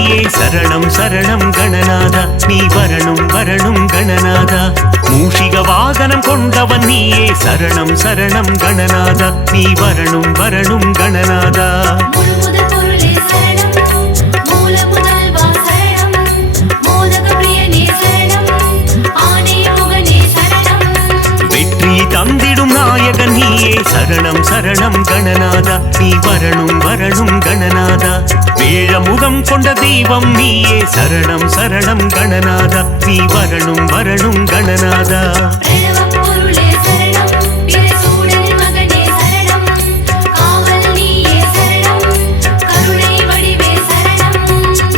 நீயே சரணம் சரணம் கணநாதா நீ வரணும் வரணும் கணநாதா மூஷிக வாகனம் கொண்டவன் நீயே சரணம் சரணம் கணநாதா நீ வரணும் வரணும் கணநாதா தந்திடும் நாயகன் நீயே சரணம் சரணம் கணநாதா நீ வரணும் வரணும் கணநாதா வேழமுகம் கொண்ட தெய்வம் நீயே சரணம் சரணம் கணநாதா நீ வரணும் வரணும் கணநாதா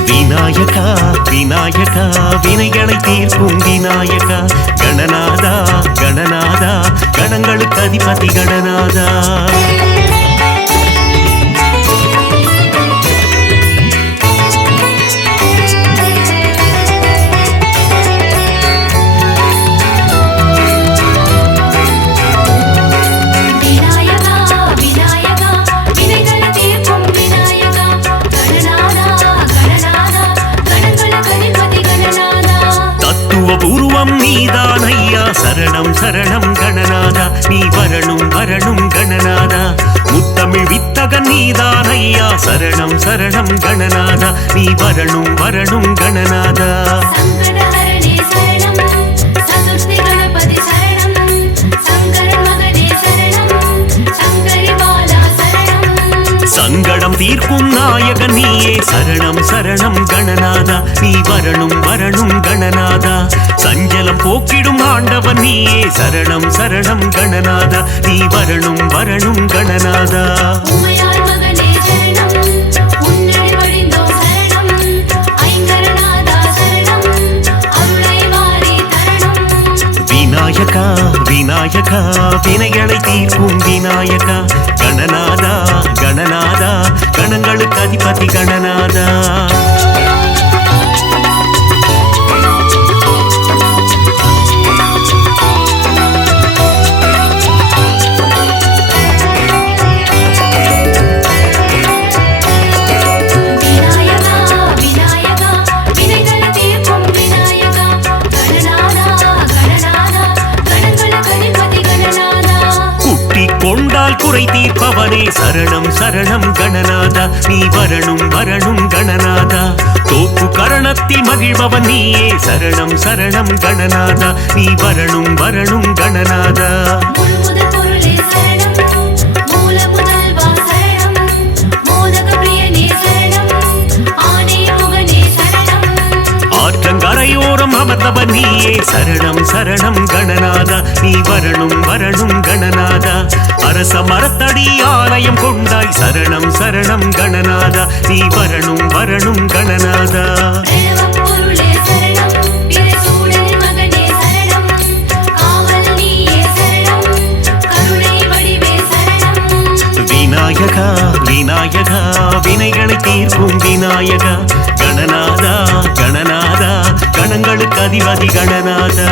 விநாயகா விநாயகா வினைகளை தீர்க்கும் விநாயகா கணநாதா கணநாதா கணங்களுக்கு அதிபதி கணநாதா பூர்வம் நீதான் ஐயா சரணம் சரணம் கணநாதா நீ வரணும் வரணும் கணநாதா முத்தமிழ் வித்தகன் நீதான் ஐயா சரணம் சரணம் கணநாதா நீ வரணும் வரணும் கணநாதா சங்கடம் தீர்க்கும் நாயகன் நீயே சரணம் சரணம் கணநாதா நீ வரணும் வரணும் கணநாதா சஞ்சலம் போக்கிடும் ஆண்டவன் நீயே சரணம் சரணம் கணநாதா நீ வரணும் வரணும் கணநாதா விநாயகா விநாயகா வினைகளை தீர்க்கும் விநாயகா கணநாதா கணநாதா கணங்களுக்கு அதிபதி கணநாதா கொண்டால் குறை தீர்ப்பவனே சரணம் சரணம் கணநாதா நீ வரணும் வரணும் கணநாதா தோப்பு கரணத்தில் மகிழ்பவன் நீயே சரணம் சரணம் கணநாதா நீ வரணும் வரணும் கணநாதா ஆற்றங்கரையோரம் அமர்ந்தவன் நீயே சரணம் சரணம் கணநாதா நீ வரணும் வரணும் கணநாதா அரச மரத்தடி ஆலயம் கொண்டாய் சரணம் சரணம் கணநாதா நீ வரணும் வரணும் கணநாதா விநாயகா விநாயகா வினைகளை தீர்க்கும் விநாயகா கணநாதா கணநாதா கணங்களுக்கு அதிபதி கணநாதா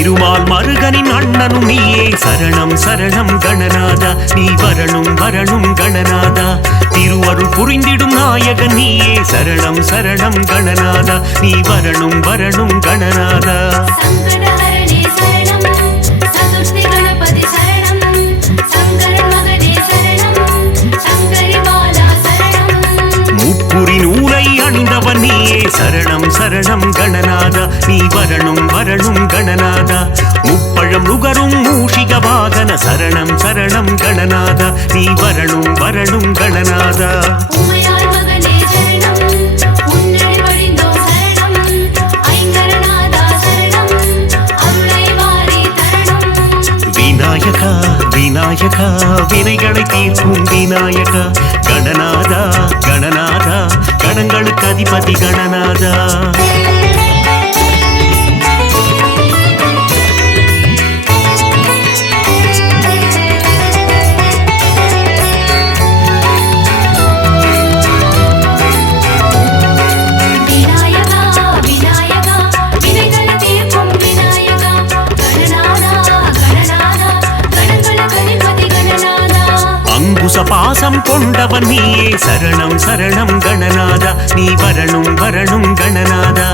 திருமால் மருகனின் அண்ணனும் நீயே சரணம் சரணம் கணநாதா நீ வரணும் வரணும் கணநாதா திருவருள் புரிந்திடும் நாயகன் நீயே சரணம் சரணம் கணநாதா நீ வரணும் வரணும் கணநாதா அணிந்தவன் நீயே சரணம் சரணம் கணநாதா நீ வரணும் வரணும் கணநாதா முப்பழம் நுகரும் மூஷிக வாகன சரணம் சரணம் கணநாதா நீ வரணும் வரணும் கணநாதா விநாயகா விநாயகா வினைகளை தீர்க்கும் விநாயகா கணநாதா கணநாதா கணங்களுக்கு அதிபதி கணநாதா பாசம் கொண்டவன் நீயே சரணம் சரணம் கணநாதா நீ வரணும் வரணும் கணநாதா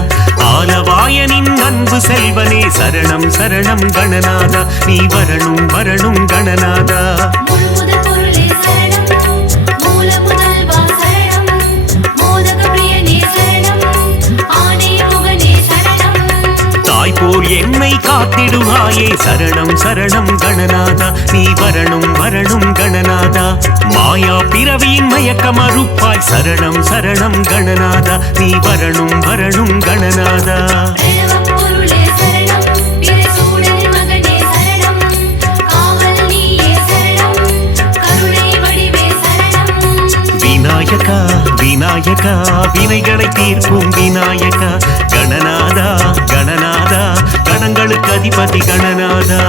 ஆலவாயனின் அன்பு செல்வனே சரணம் சரணம் கணநாதா நீ வரணும் வரணும் கணநாதா போல் என்னை காத்திடுவாயே சரணம் சரணம் கணநாதா நீ வரணும் வரணும் கணநாதா மாயா பிறவியின் மயக்க மறுப்பாய் சரணம் சரணம் கணநாதா நீ வரணும் வரணும் கணநாதா விநாயகா விநாயகா வினைகளை தீர்க்கும் விநாயகா கணநாதா கணநாதா கணங்களுக்கு அதிபதி கணநாதா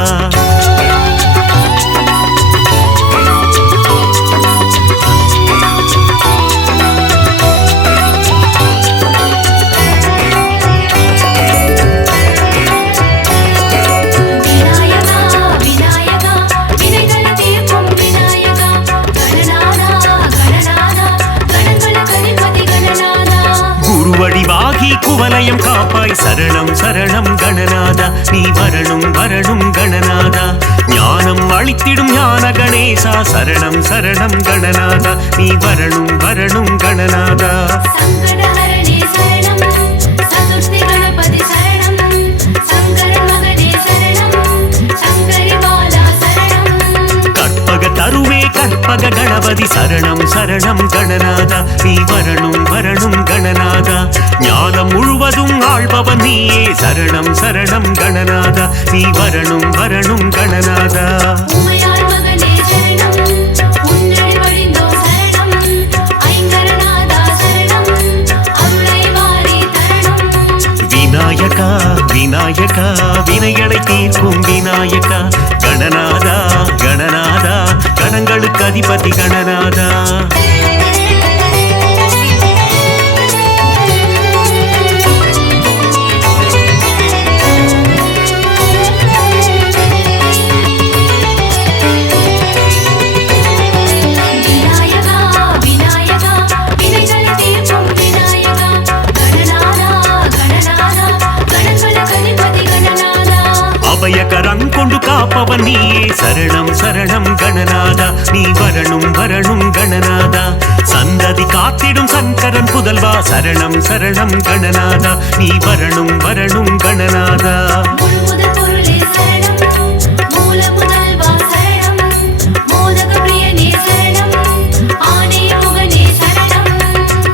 குருவடிவாகி குவலயம் காப்பாய் சரணம் சரணம் கணநாதா நீ வரணும் வரணும் கணநாதா ஞானம் அளித்திடும் ஞான கணேசா சரணம் சரணம் கணநாதா நீ வரணும் வரணும் கணநாதா தருவே கற்பக கணபதி சரணம் சரணம் கணநாதா நீ வரணும் வரணும் கணநாதா ஞானம் முழுவதும் ஆள்பவன் நீயே சரணம் சரணம் கணநாதா நீ வரணும் வரணும் கணநாதா விநாயகா விநாயகா வினைகளை தீர்க்கும் விநாயகா கணநாதா கணநாதா கணங்களுக்கு அதிபதி கணநாதா அபயகரம் கொண்டு காப்பவன் நீயே சரணம் சரணம் கணநாதா நீ வரணும் வரணும் கணநாதா சந்ததி காத்திடும் சங்கரன் புதல்வா சரணம் சரணம் கணநாதா நீ வரணும் வரணும் கணநாதா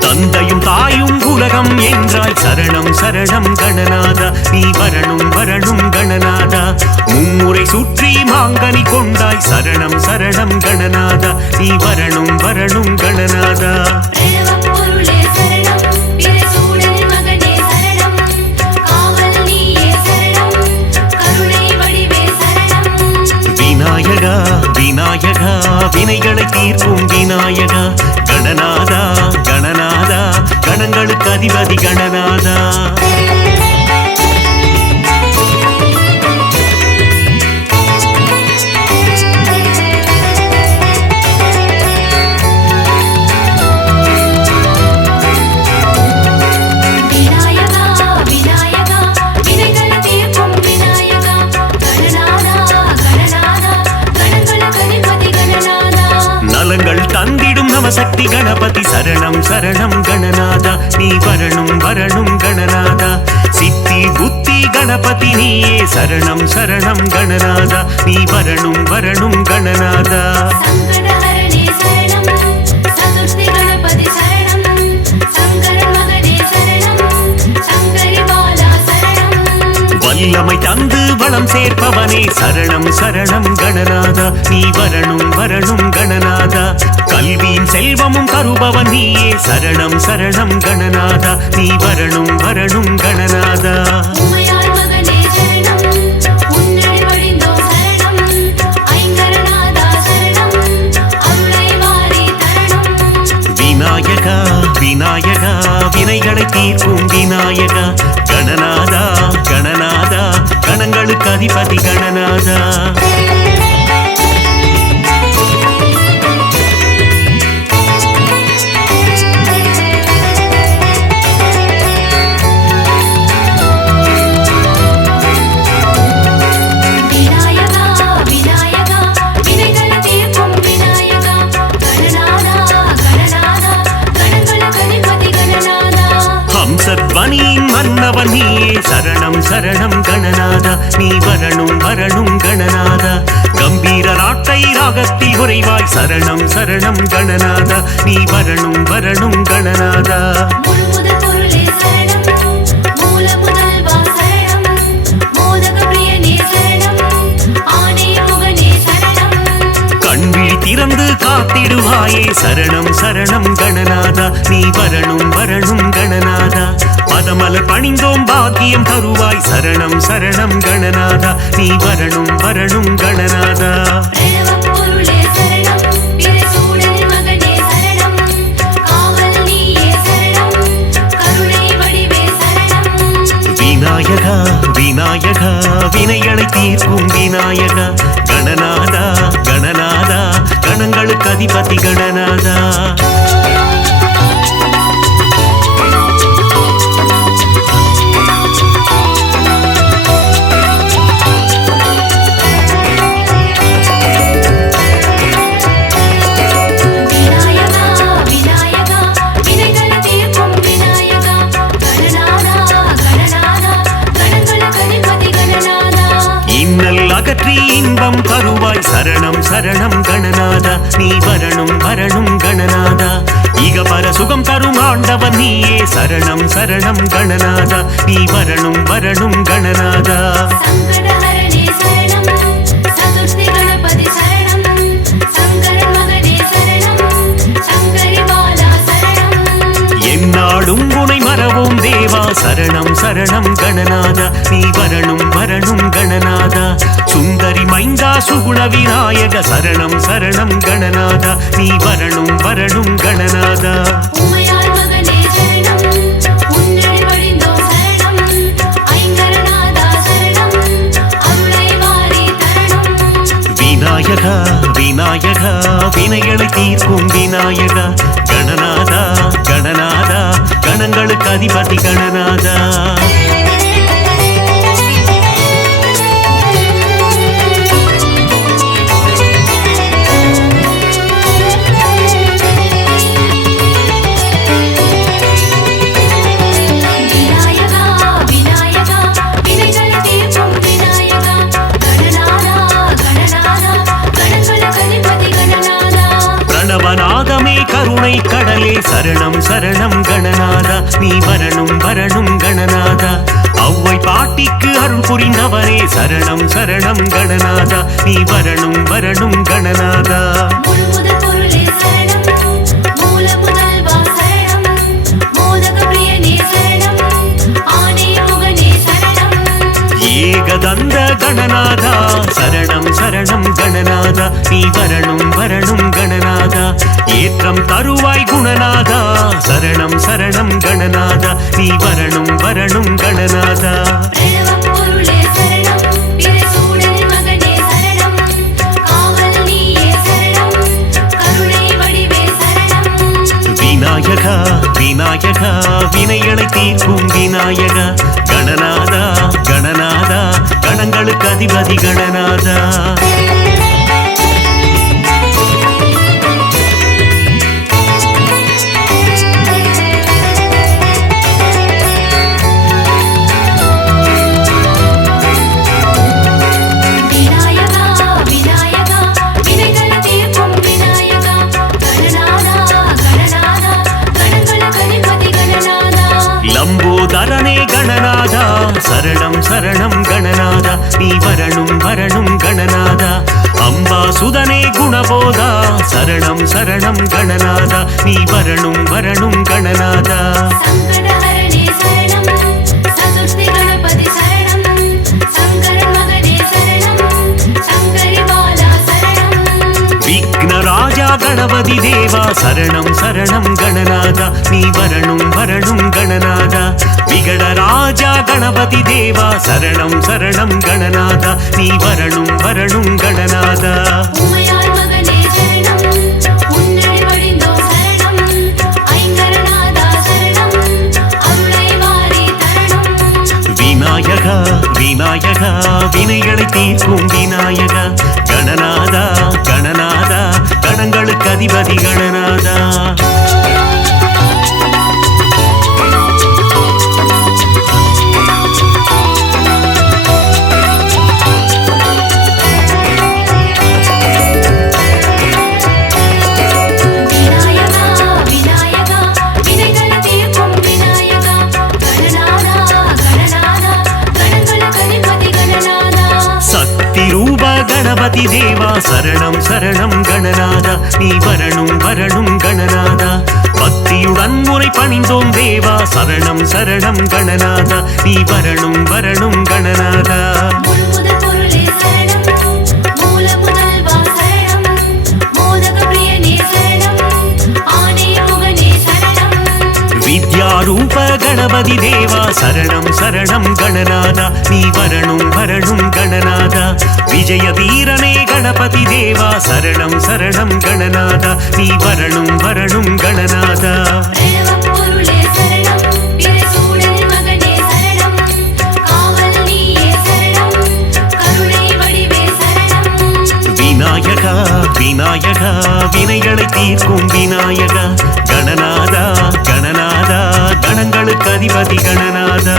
தந்தையும் தாயும் உலகம் என்றாய் சரணம் சரணம் கணநாதா நீ வரணும் வரணும் கணநாதா மும்முறை சுற்றி மாங்கனி கொண்டாய் சரணம் சரணம் கணநாதா நீ வரணும் வரணும் கணநாதா விநாயகா விநாயகா வினைகளை தீர்க்கும் விநாயகா கணநாதா கணநாதா கணங்களுக்கு அதிபதி கணநாதா தந்திடும் நவசக்தி கணபதி சரணம் சரணம் கணநாதா நீ வரணும் வரணும் கணநாதா சித்தி புத்தி கணபதி நீயே சரணம் சரணம் கணநாதா நீ வரணும் வரணும் கணநாதா வல்லமை தந்து வளம் சேர்ப்பவனே சரணம் சரணம் கணநாதா நீ வரணும் வரணும் கணநாதா கல்வியின் செல்வமும் தருபவன் நீயே சரணம் சரணம் கணநாதா நீ வரணும் வரணும் கணநாதா விநாயகா விநாயகா வினைகளை தீர்க்கும் விநாயகா கணநாதா கணநாதா கணங்களுக்கு அதிபதி கணநாதா கணநாதா நீ வரணும் வரணும் கணநாதா கம்பீர நாட்டை ராகத்தில் உறைவாய் சரணம் சரணம் கணநாதா நீ வரணும் வரணும் கணநாதா கண்விழி திறந்து காத்திடுவாயே சரணம் சரணம் கணநாதா நீ வரணும் வரணும் கணநாதா பதமலர் பணிந்தோம் பாக்கியம் தருவாய் சரணம் சரணம் கணநாதா நீ வரணும் வரணும் கணநாதா விநாயகா விநாயகா வினைகளை தீர்க்கும் விநாயகா கணநாதா கணநாதா கணங்களுக்கு அதிபதி கணநாதா அகற்றி இன்பம் தருவாய் சரணம் சரணம் கணநாதா நீ வரணும் வரணும் கணநாதா இகபர சுகம் தரும் ஆண்டவன் நீயே சரணம் சரணம் கணநாதா நீ வரணும் வரணும் கணநாதா என்னாடும் உனை மறவோம் தேவா சரணம் சரணம் கணநாதா நீ வரணும் வரணும் கணநாதா சுந்தரி மைந்தா சுகுண விநாயக சரணம் சரணம் கணநாதா நீ வரணும் வரணும் கணநாதா விநாயகா விநாயகா வினைகளை தீர்க்கும் விநாயகா கணநாதா கணநாதா கணங்களுக்கு அதிபதி கணநாதா பிரணவநாதமே கருணை கடலே சரணம் சரணம் கணநாதா நீ வரணும் வரணும் கணநாதா அவ்வை பாட்டிக்கு அருள் புரிந்தவரே சரணம் சரணம் கணநாதா நீ வரணும் வரணும் கணநாதா ஏகதந்த கணநாதா சரணம் சரணம் கணநாதா நீ வரணும் வரணும் கணநாதா ஏற்றம் தருவாய் குணநாதா சரணம் சரணம் கணநாதா நீ வரணும் வரணும் கணநாதா விநாயகா விநாயகா வினைகளை தீர்க்கும் விநாயகா கணநாதா கணநாதா கணங்களுக்கு அதிபதி கணநாதா லம்போதரனே கணநாதா சரணம் சரணம் கணநாதா நீ வரணும் வரணும் கணநாதா அம்பாசுதனே குணபோதா சரணம் சரணம் கணநாதா நீ வரணும் வரணும் கணநாதா விக்னராஜா கணபதி தேவா சரணம் சரணம் கணநாதா நீ வரணும் வரணும் கணநாதா விகடராஜா கணபதி தேவா சரணம் சரணம் கணநாதா நீ வரணும் வரணும் கணநாதா விநாயகா விநாயகா வினைகளை தீர்க்கும் விநாயகா கணநாதா கணநாதா கணங்களுக்கு அதிபதி கணநாதா தேவா சரணம் சரணம் கணநாதா நீ வரணும் வரணும் கணநாதா பக்தியுடன் முறை பணிந்தோம் தேவா சரணம் சரணம் கணநாதா நீ வரணும் வரணும் கணநாதா வித்யாரூப கணபதி தேவா சரணம் சரணம் கணநாதா நீ வரணும் வரணும் கணநாதா விஜய வீரனே கணபதி தேவா சரணம் சரணம் கணநாதா நீ வரணும் வரணும் கணநாதா விநாயகா விநாயகா வினைகளை தீர்க்கும் விநாயகா கணநாதா கணநாதா கணங்களுக்கு அதிபதி கணநாதா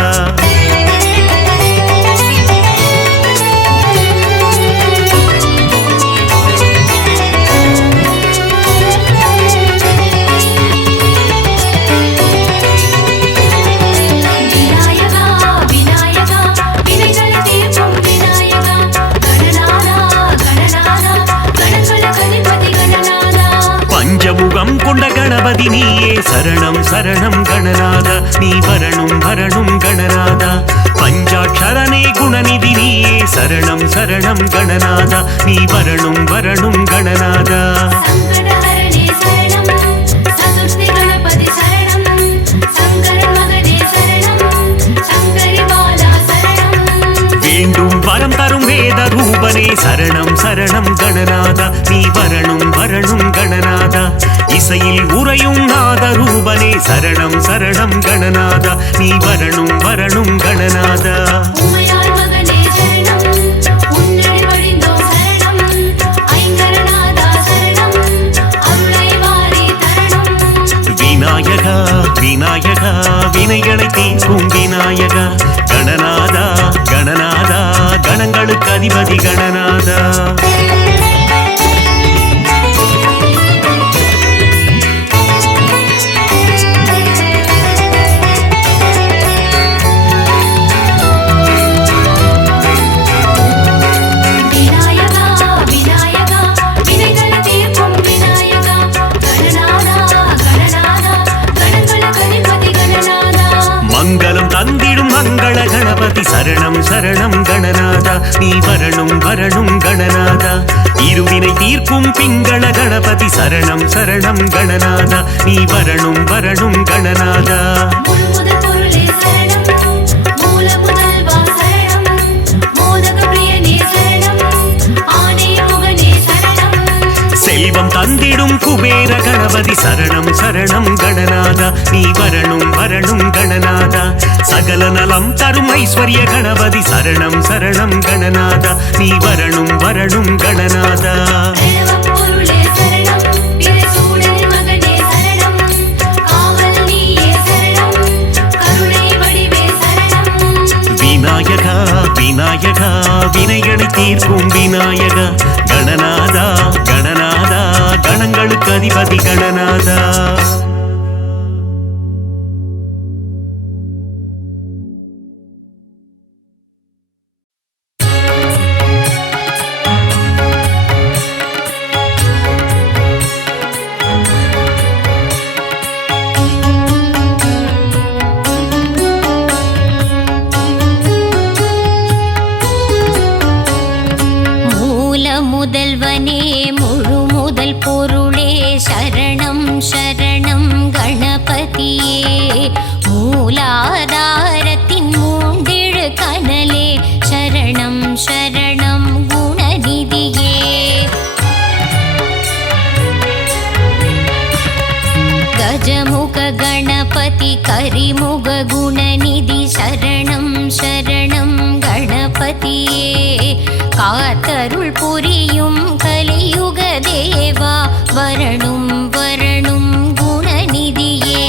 பஞ்சமுகம் கொண்ட கணபதி நீயே சரணம் சரணம் கணநாதா நீ வரணும் வரணும் கணநாதா பஞ்சாட்சரனே குணநிதி நீயே சரணம் சரணம் கணநாதா நீ வரணும் வரணும் கணநாதா வேண்டும் வரம் தரும் வேத ரூபனே சரணம் சரணம் கணநாதா நீ வரணும் வரணும் கணநாதா இசையில் உறையும் நாத ரூபனே சரணம் சரணம் கணநாதா நீ வரணும் வரணும் கணநாதா விநாயகா விநாயகா வினைகளை தீர்க்கும் விநாயகா கணநாதா கணநாதா கணங்களுக்கு அதிபதி கணநாதா மங்களம் தந்திடும் மங்கள கணபதி சரணம் சரணம் கணநாதா நீ வரணும் வரணும் கணநாதா இருவினை தீர்க்கும் பிங்கள கணபதி சரணம் சரணம் கணநாதா நீ வரணும் வரணும் கணநாதா செல்வம் தந்திடும் குபேர கணபதி சரணம் சரணம் கணநாதா நீ வரணும் வரணும் கணநாதா சகல நலம் தரும் ஐஸ்வர்ய கணபதி சரணம் சரணம் கணநாதா நீ வரணும் வரணும் கணநாதா விநாயகா விநாயகா வினைகளை தீர்க்கும் விநாயகா கணநாதா கணநாதா கணங்களுக்கு அதிபதி கணநாதா முதல்வனே முழு முதல் பொருளே சரணம் சரணம் கணபதியே மூலாதாரத்தின் மூண்டிழு கனலே சரணம் சரணம் குணநிதியே கஜமுக கணபதி கரிமுக குணநிதி சரணம் சரணம் கணபதியே காத்தருள் புரியும் கலியுக தேவா வரணும் வரணும் குணநிதியே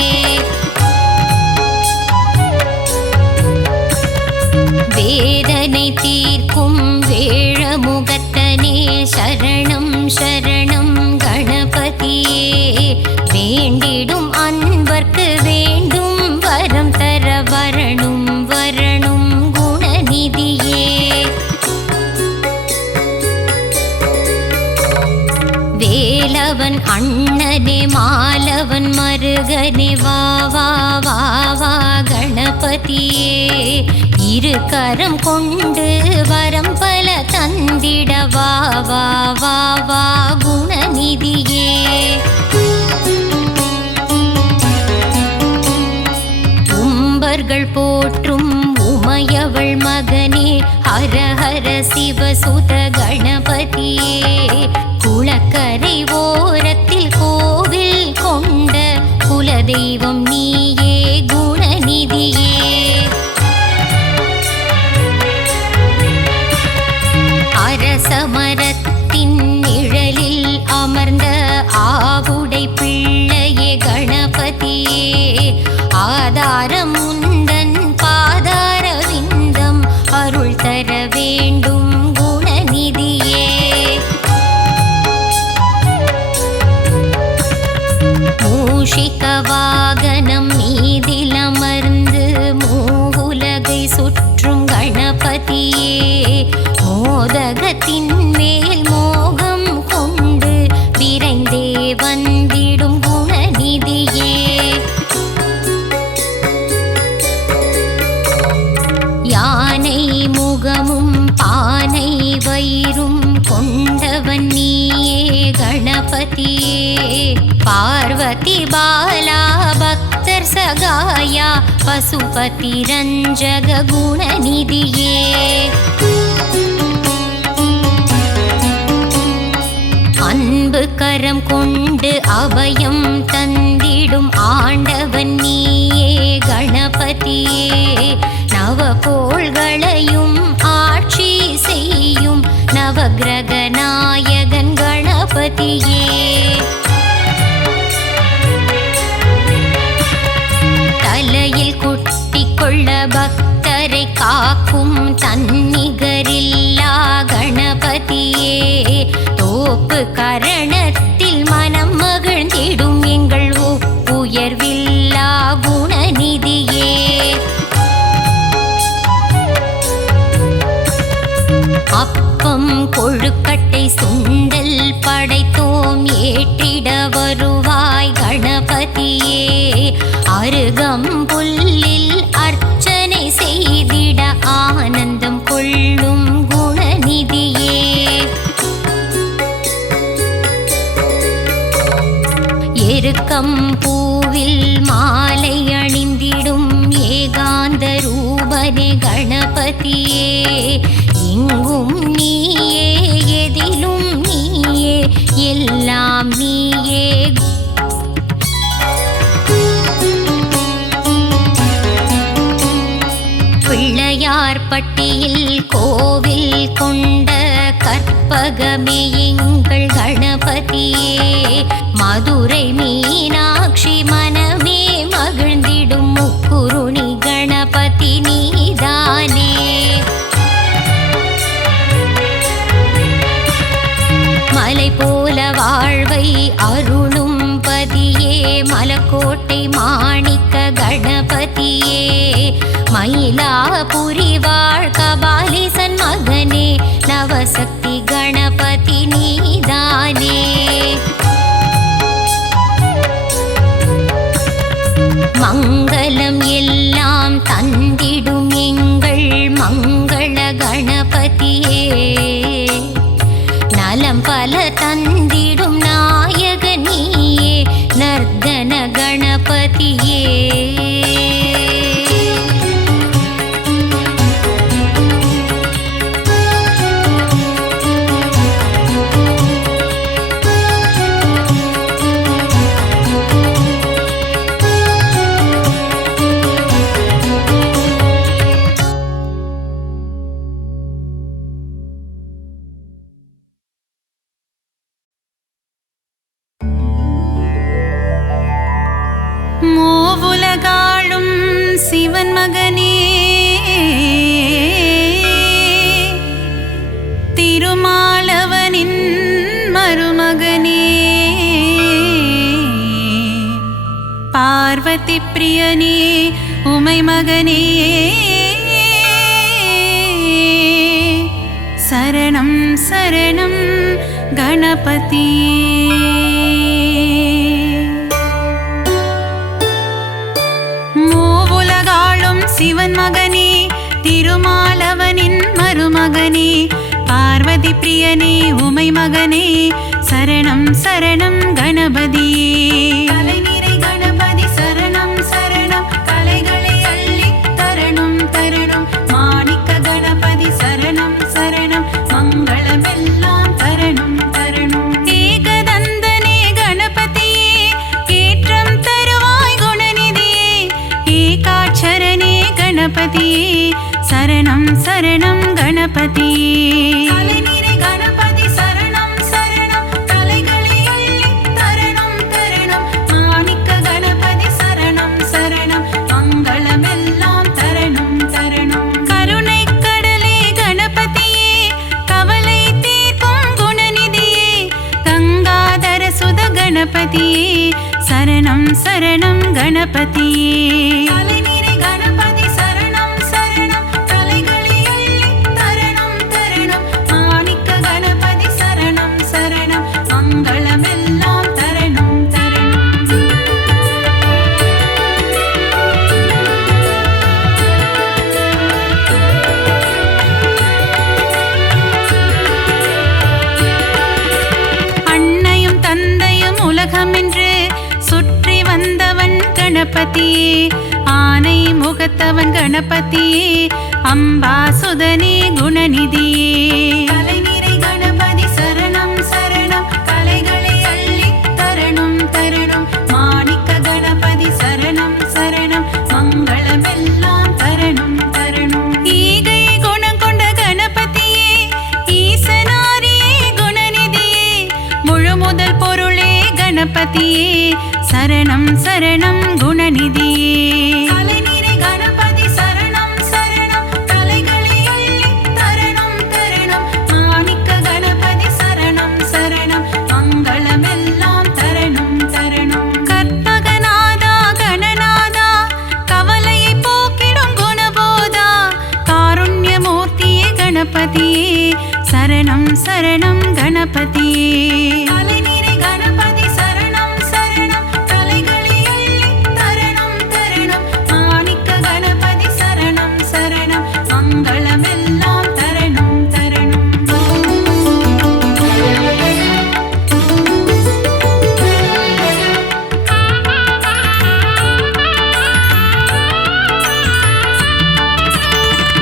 வேதனை தீர்க்கும் வேழமுகத்தனே சரணம் சரணம் கணபதியே வேண்டிடும் அன்பர்க்கு வேண்டும் வரம் தர வரணும் வரணும் குணநிதியே வேலவன் அண்ணனே மாலவன் மருகனே வா வா வா வா கணபதியே இரு கரம் கொண்டு வரம் பல தந்திட வா வா வா வா குணநிதியே உம்பர்கள் போற்றும் உமையவள் மகனே ஹர ஹர சிவசுத கணபதியே குளக்கரை ஓரத்தில் கோவில் கொண்ட குலதெய்வம் நீயே குணநிதியே அரசமரத்தின் நிழலில் அமர்ந்த ஆவுடை பிள்ளையே கணபதியே ஆதாரம் உந்தன் பாதார விந்தம் அருள் தர வேண்டும் குணநிதியே மூஷிக வாகனம் மீதில் அமர்ந்து மூவுலகை சுற்றும் கணபதியே மோதகத்தின் மேல் மோகம் கொண்டு விரைந்தே வந்திடும் குணநிதியே யானை முகமும் பானை வயிறும் கொண்டவன் நீயே கணபதியே பார்வதி பாலா பக்தர் சகாயா பசுபதி ரஞ்சக குணநிதியே அன்பு கரம் கொண்டு அபயம் தந்திடும் ஆண்டவன் நீயே கணபதியே நவகோள்களையும் ஆட்சி செய்யும் நவகிரக நாயகன் கணபதியே தலையில் குட்டிக் கொள்ள பக்தரை காக்கும் தன்னிகரில்லா கணபதியே தோப்பு கரணத்தில் மனம் மகிழ்ந்திடும் எங்கள் உயர்வில்லா குணநிதியே அப்பம் கொழுக்கட்டை சுண்டல் படைத்தோம் ஏற்றிட வருவாய் கணபதியே அருகம்புல்லில் அர்ச்சனை செய்திட ஆனந்தம் கொள்ளும் குணநிதியே எருக்கம் பூவில் மாலை அணிந்திடும் ஏகாந்த ரூபனே கணபதியே எங்கும் நீயே எதிலும் நீயே எல்லாம் நீயே பிள்ளையார்பட்டியில் கோவில் கொண்ட கற்பகமே எங்கள் கணபதியே மதுரை மீனாட்சி மனமே மகிழ்ந்திடும் முக்குருணி கணபதி நீதானே மலை போல வாழ்வை அருளும் பதியே மலக்கோட்டை மாணிக்க கணபதியே மயிலாபுரி வாழ் கபாலீசன் மகனே நவசக்தி கணபதி நீதானே மங்களம் எல்லாம் தந்திடும் எங்கள் மங்கள கணபதியே நலம் பல தந்திடும் நாயக நீயே நர்தன கணபதியே மூவுலகாளும் சிவன் மகனே திருமாலவனின் மருமகனே பார்வதி பிரியனே உமை மகனே சரணம் சரணம் கணபதியே சிவன் மகனே திருமாலவனின் மருமகனே பார்வதி பிரியனே உமை மகனே சரணம் சரணம் கணபதியே கலைநிறை கணபதி சரணம் சரணம் கலைகளை அள்ளி தரணும் தரணும் மாணிக்க கணபதி சரணம் சரணம் மங்களமெல்லாம் தரணும் தரணும் ஏகதந்தனே கணபதியே ஏற்றம் தருவாய் குணநிதியே ஏகாட்சரனே கணபதியே சரணம் சரணம் கணபதியே கலைநிறை கணபதி சரணம் சரணம் கலைகளை அள்ளி தரணும் தரணும் மாணிக்க கணபதி சரணம் சரணம் மங்களமெல்லாம் தரணும் தரணும் கருணை கடலே கணபதியே கவலை தீர்க்கும் குணநிதியே கங்காதர சுத கணபதியே சரணம் சரணம் கணபதியே கலைநிறை கணபதி சரணம் சரணம் கலைகளை அள்ளி தரணும் தரணும் மாணிக்க கணபதி சரணம் சரணம் மங்களமெல்லாம் தரணும் தரணும் அன்னையும் தந்தையும் உலகமென்று சுற்றி வந்தவன் கணபதியே ஆனை முகத்தவன் கணபதியே அம்பாசுதனே குணநிதியே கலைநிறை கணபதி சரணம் சரணம் கலைகளை அள்ளி தரணும் தரணும் மாணிக்க கணபதி சரணம் சரணம் மங்களமெல்லாம் தரணும் தரணும் ஈகை குணம் கொண்ட கணபதியே ஈசனாரியே குணநிதியே முழு முதல் பொருளே கணபதியே சரணம் சரணம் குணநிதியே கலைநிறை கணபதி சரணம் சரணம் கலைகளை அள்ளி தரணும் தரணும் மாணிக்க கணபதி சரணம் சரணம் மங்களமெல்லாம் தரணும் தரணும் கற்பகநாதா கணநாதா கவலையை போக்கிடும் குணபோதா காருண்யமூர்த்தியே கணபதியே சரணம் சரணம் கணபதியே கலைநிறை கணபதி சரணம் சரணம் கலைகளை அள்ளி தரணும் தரணும் மாணிக்க கணபதி சரணம் சரணம் மங்களமெல்லாம் தரணும் தரணும்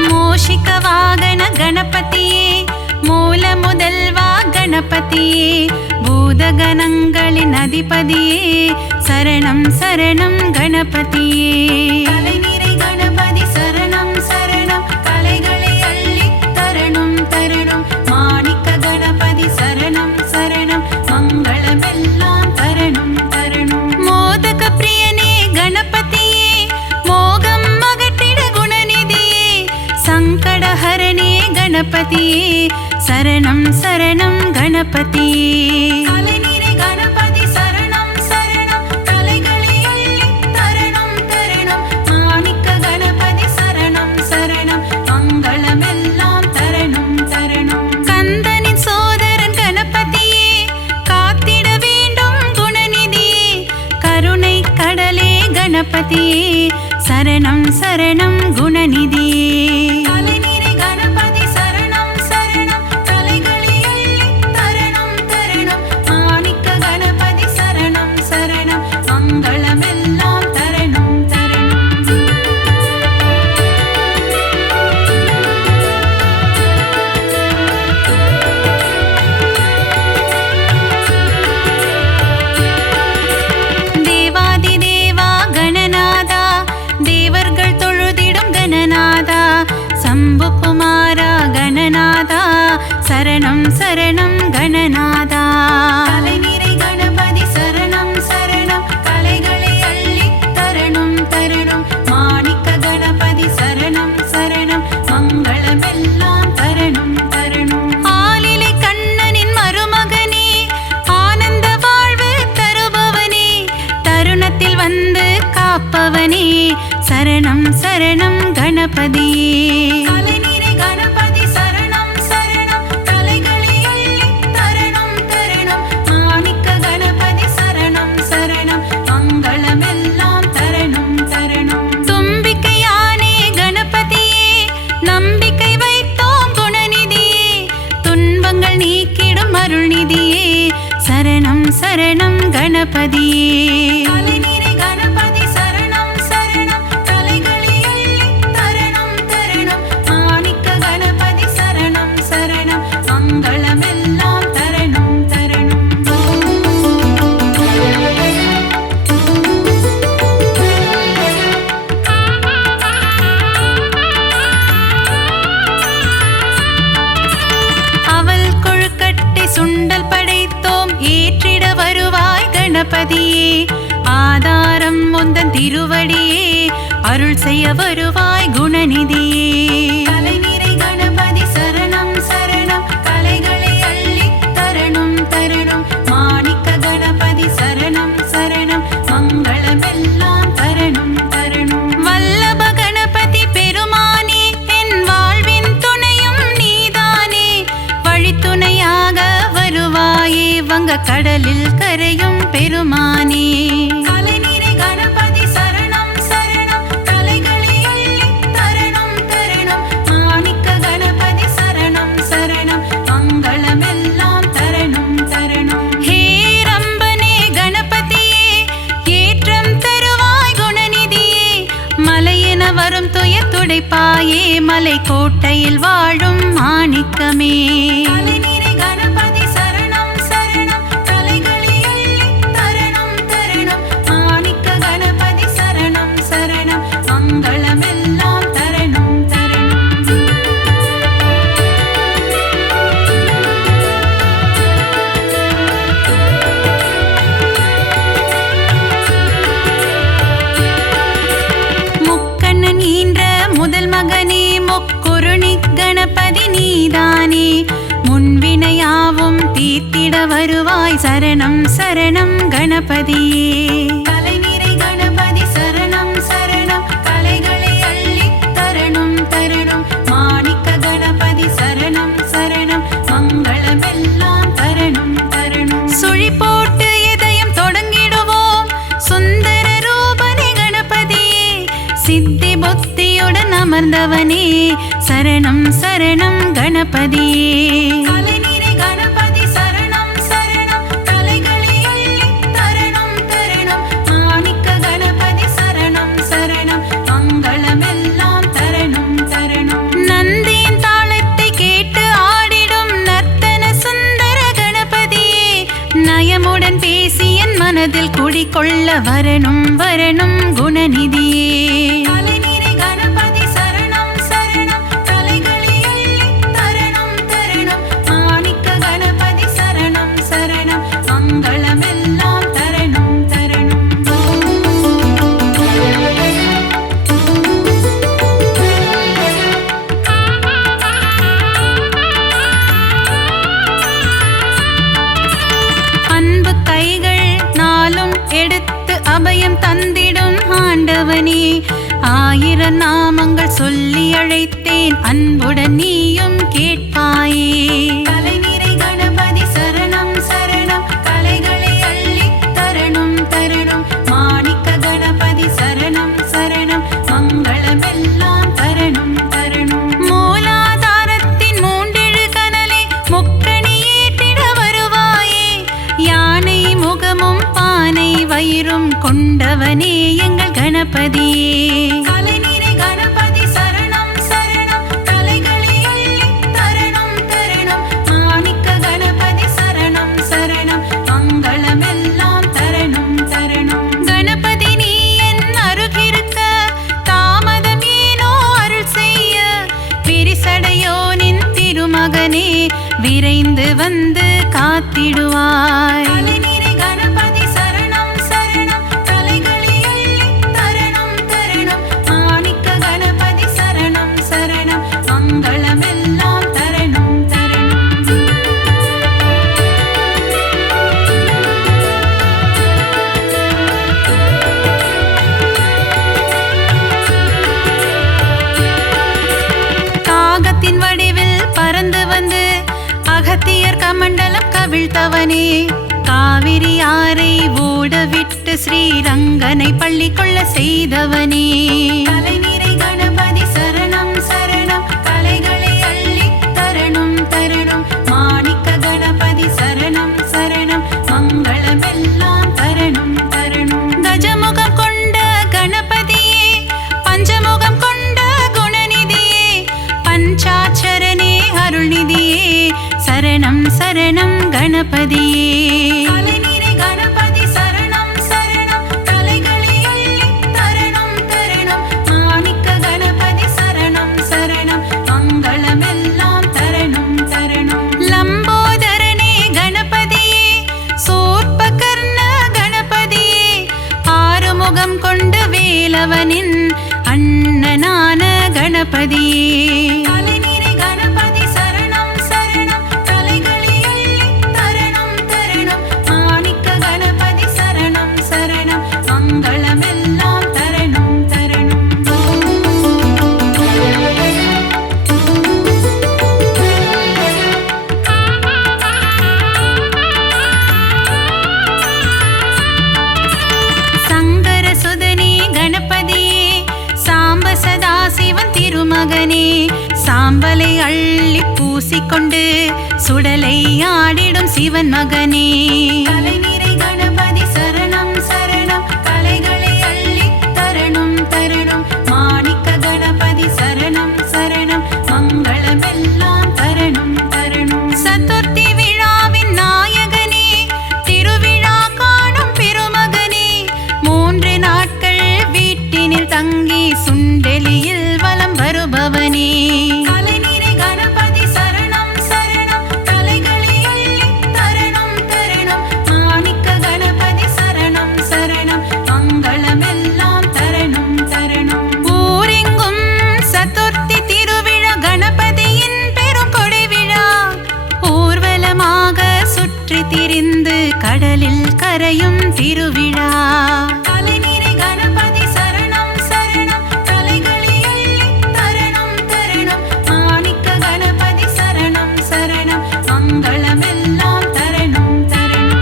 மோஷிக வாகன கணபதியே மூல முதல்வா கணபதியே பூதகணங்களின் அதிபதியே சரணம் சரணம் கணபதியே கலைநிறை கணபதி சரணம் சரணம் கலைகளை அள்ளி தரணும் தரணும் மாணிக்க கணபதி சரணம் சரணம் மங்களமெல்லாம் தரணும் தரணும் மோதக பிரியனே கணபதியே மோகம் அகற்றிட குணநிதியே சங்கடஹரணே கணபதியே சரணம் சரணம் கணபதியே கலைநிறை கணபதி சரணம் சரணம் கலைகளை அள்ளி தரணும் தரணும் மாணிக்க கணபதி சரணம் சரணம் மங்களமெல்லாம் தரணும் தரணும் கந்தனின் சோதரன் கணபதியே காத்திட வேண்டும் குணநிதியே கருணை கடலே கணபதியே சரணம் சரணம் குணநிதியே கலைநிறை கணபதி சரணம் சரணம் கலைகளை அள்ளி தரணும் தரணும் மாணிக்க கணபதி சரணம் சரணம் மங்களமெல்லாம் தரணும் தரணும் தேவாதி தேவா கணநாதா தேவர்கள் தொழுதிடும் கணநாதா சம்பு குமாரா கணநாதா சரணம் சரணம் கணநாதா கலைநிறை கணபதி சரணம் சரணம் கலைகளை அள்ளி தரணும் தரணும் மாணிக்க கணபதி சரணம் சரணம் மங்களமெல்லாம் தரணும் தரணும் ஆலிலை கண்ணனின் மருமகனே ஆனந்த வாழ்வு தருபவனே தருணத்தில் வந்து காப்பவனே சரணம் சரணம் கணபதியே கலைநிறை கணபதி சரணம் சரணம் கலைகளை அள்ளி தரணும் தரணும் மாணிக்க கணபதி சரணம் சரணம் மங்களமெல்லாம் தரணும் தரணும் தும்பிக்கையானே கணபதியே. கலைநிறை கணபதி சரணம் சரணம் கலைகளை அள்ளி தரணம் தரணம் மாணிக்க கணபதி சரணம் சரணம் மங்களமெல்லாம் தரணம் தரணம். அவல் கொழுக்கட்டை சுண்டல் படைத்தோம் ஏற்றிட வருவாய் கணபதியே. ஆதாரம் முந்தன் திருவடியே அருள் செய்ய வருவாய் குணநிதியே. கலைநிறை கணபதி சரணம் சரணம் கலைகளை அள்ளி தரணம் தரணம் மாணிக்க கணபதி சரணம் சரணம் மங்களமெல்லாம் தரணம் தரணம். வல்லப கணபதி பெருமானே என் வாழ்வின் துணையும் நீதானே. வழித்துணையாக வருவாயே வங்க கடலில் கரையும் பெருமானே. கலைநிறை கணபதி சரணம் சரணம் கலைகளை அள்ளி தரணம் தரணம் மாணிக்க கணபதி சரணம் சரணம் மங்களமெல்லாம் தரணம் தரணம். ஹே ரம்பனே கணபதியே ஏற்றம் தருவாய் குணநிதியே. மலையென வரும் துயர் துடைப்பாயே மலை கோட்டையில் வாழும் மாணிக்கமே. கலைநிறை கணபதி சரணம் சரணம் கலைகளை அள்ளி தரணம் தரணம் மாணிக்க கணபதி சரணம் சரணம் மங்களமெல்லாம் தரணம் தரணம். முக்கண்ணன் ஈன்ற முதல் மகனே முக்குருணி கணபதி நீதானே. முன்வினையாவும் தீர்த்திட வருவாய் சரணம் சரணம் கணபதியே. கலைநிறை கணபதி சரணம் சரணம் கலைகளை அள்ளி தரணம் தரணம் மாணிக்க கணபதி சரணம் சரணம் மங்களமெல்லாம் தரணம் தரணம். சுழி போட்டு இதயம் தொடங்கிடுவோம் சுந்தர ரூபனே கணபதியே. சித்தி புத்தியுடன் அமர்ந்தவனே சரணம் சரணம் கணபதியே. கலைநிறை கணபதி சரணம் சரணம் கலைகளை அள்ளி தரணம் தரணம் மாணிக்க கணபதி சரணம் சரணம் மங்களமெல்லாம் தரணம் தரணம். நந்தியின் தாளத்தை கேட்டு ஆடிடும் நர்த்தன சுந்தர கணபதியே. நயமுடன் பேசி என் மனதில் குடிகொள்ள வரணும் வரணும் குணநிதியே. கலைநிறை கணபதி சரணம் சரணம் கலைகளை அள்ளி தரணம் தரணம் மாணிக்க கணபதி சரணம் சரணம் மங்களமெல்லாம் தரணம் தரணம். அன்பு கைகள் நாளும் எடுத்து அபயம் தந்திடும் ஆண்டவனே. ஆயிரம் நாமங்கள் சொல்லி அழைத்தேன் அன்புடன் நீயும் கேட்பாயே. கலைநிறை கணபதி சரணம் சரணம் கலைகளை அள்ளி தரணம் தரணம் மாணிக்க கணபதி சரணம் சரணம் மங்களமெல்லாம் தரணம் தரணம். மூலாதாரத்தின் மூண்டெழு கனலை முக்கணி ஏற்றிட வருவாயே. யானை முகமும் பானை வயிறும் கொண்டவனே எங்கள் கணபதியே. கலைநிறை கணபதி சரணம் சரணம் கலைகளை அள்ளி தரணம் தரணம் மாணிக்க கணபதி சரணம் சரணம் மங்களமெல்லாம் தரணம் தரணம். கணபதி நீ என் அருகிருக்க தாமதம் ஏனோ அருள் செய்ய. விரிசடையோனின் திருமகனே விரைந்து வந்து காத்திடுவாய். கலைநிறை கணபதி சரணம் சரணம் கலைகளை அள்ளி தரணம் தரணம் மாணிக்க கணபதி சரணம் சரணம் மங்களமெல்லாம் தரணம் தரணம். காகத்தின் வடிவில் பறந்து வந்து அகத்தியர் கமண்டலம் கவிழ்த்தவனே. காவிரி ஆரை ஓடவிட்டு ஸ்ரீரங்கனை பள்ளி கொள்ள செய்தவனே. கலைநிறை கணபதி சரணம் சரணம் கலைகளை அள்ளி தரணம் தரணம் மாணிக்க கணபதி சரணம் சரணம் மங்களமெல்லாம் தரணம் கணபதியே. கலைநிறை கணபதி சரணம் சரணம் கலைகளை அள்ளித் தரணும் தரணும். மாணிக்க கணபதி சரணம் சரணம் மங்களமெல்லாம் தரணும் தரணும். லம்போதரனே கணபதியே, சூர்பகர்ண கணபதியே, ஆறுமுகம் கொண்ட வேலவனின் அண்ணனான கணபதியே. கலைநிறை கணபதி சரணம் சரணம் கலைகளை அள்ளித் தரணும் தரணும். மாணிக்க கணபதி சரணம் சரணம் மங்களமெல்லாம் தரணும் தரணும். சங்கர சுதனே கணபதியே, சாம்ப சதா சிவன் திருமகனே, சாம்பலை அள்ளி பூசிக்கொண்டு சுடலை ஆடிடும் சிவன் மகனே. கலைநிறை கணபதி சரணம் சரணம் கலைகளை அள்ளித் தரணும் தரணும். மாணிக்க கணபதி சரணம் சரணம் மங்களமெல்லாம் தரணும் தரணும். சதுர்த்தி விழாவின் நாயகனே, திருவிழா காணும் பெருமகனே, 3 நாட்கள் வீட்டினில் தங்கி சுண்டெலியில் வலம் வருபவனே. கலைநிறை கணபதி சரணம் சரணம் கலைகளை அள்ளித் தரணும் தரணும். மாணிக்க கணபதி சரணம் சரணம் மங்களமெல்லாம் தரணும் தரணும். ஊரெங்கும் சதுர்த்தி திருவிழா, கணபதியின் பெருங்கொடை விழா, ஊர்வலமாக சுற்றி திரிந்து கடலில் கரையும் திருவிழா. கலைநிறை கணபதி சரணம் சரணம் கலைகளை அள்ளித் தரணும் தரணும். மாணிக்க கணபதி சரணம் சரணம் மங்களமெல்லாம் தரணும் தரணும்.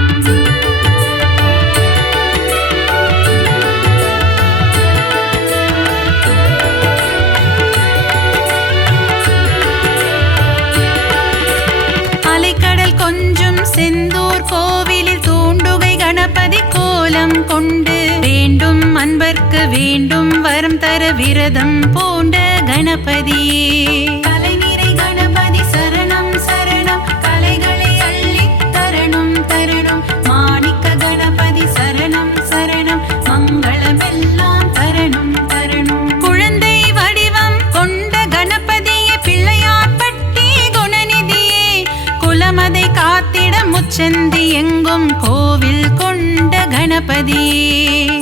அலைக்கடல் கொஞ்சும் செந்தூர் கோவிலில் தூண்டுகை கணபதி கோலம் கொண்டு வேண்டும் அன்பர்க்கு வேண்டும் வரம் தர விரதம் பூண்ட கணபதியே. கலைநிறை கணபதி சரணம் சரணம் கலைகளை அள்ளித் தரணும் தரணும். மாணிக்க கணபதி சரணம் சரணம் மங்களமெல்லாம் தரணும் தரணும். குழந்தை வடிவம் கொண்ட கணபதியே, பிள்ளையார்பட்டி குணநிதியே, குலமதை காத்திட முச்சந்தி எங்கும் கோவில் கொண்ட கணபதியே.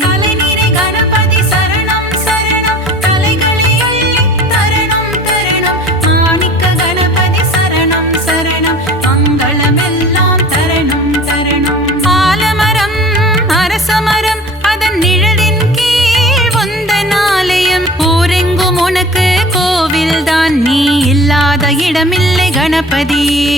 கலைநிறை கணபதி சரணம் சரணம் கலைகளை அள்ளித் தரணும் தரணும். மாணிக்க கணபதி சரணம் சரணம் மங்களமெல்லாம் தரணும் தரணும். ஆலமரம் அரசமரம் அதன் நிழலின் கீழ் உந்தன் ஆலயம், ஊரெங்கும் உனக்கு கோவில்தான், நீ இல்லாத இடமில்லை கணபதியே.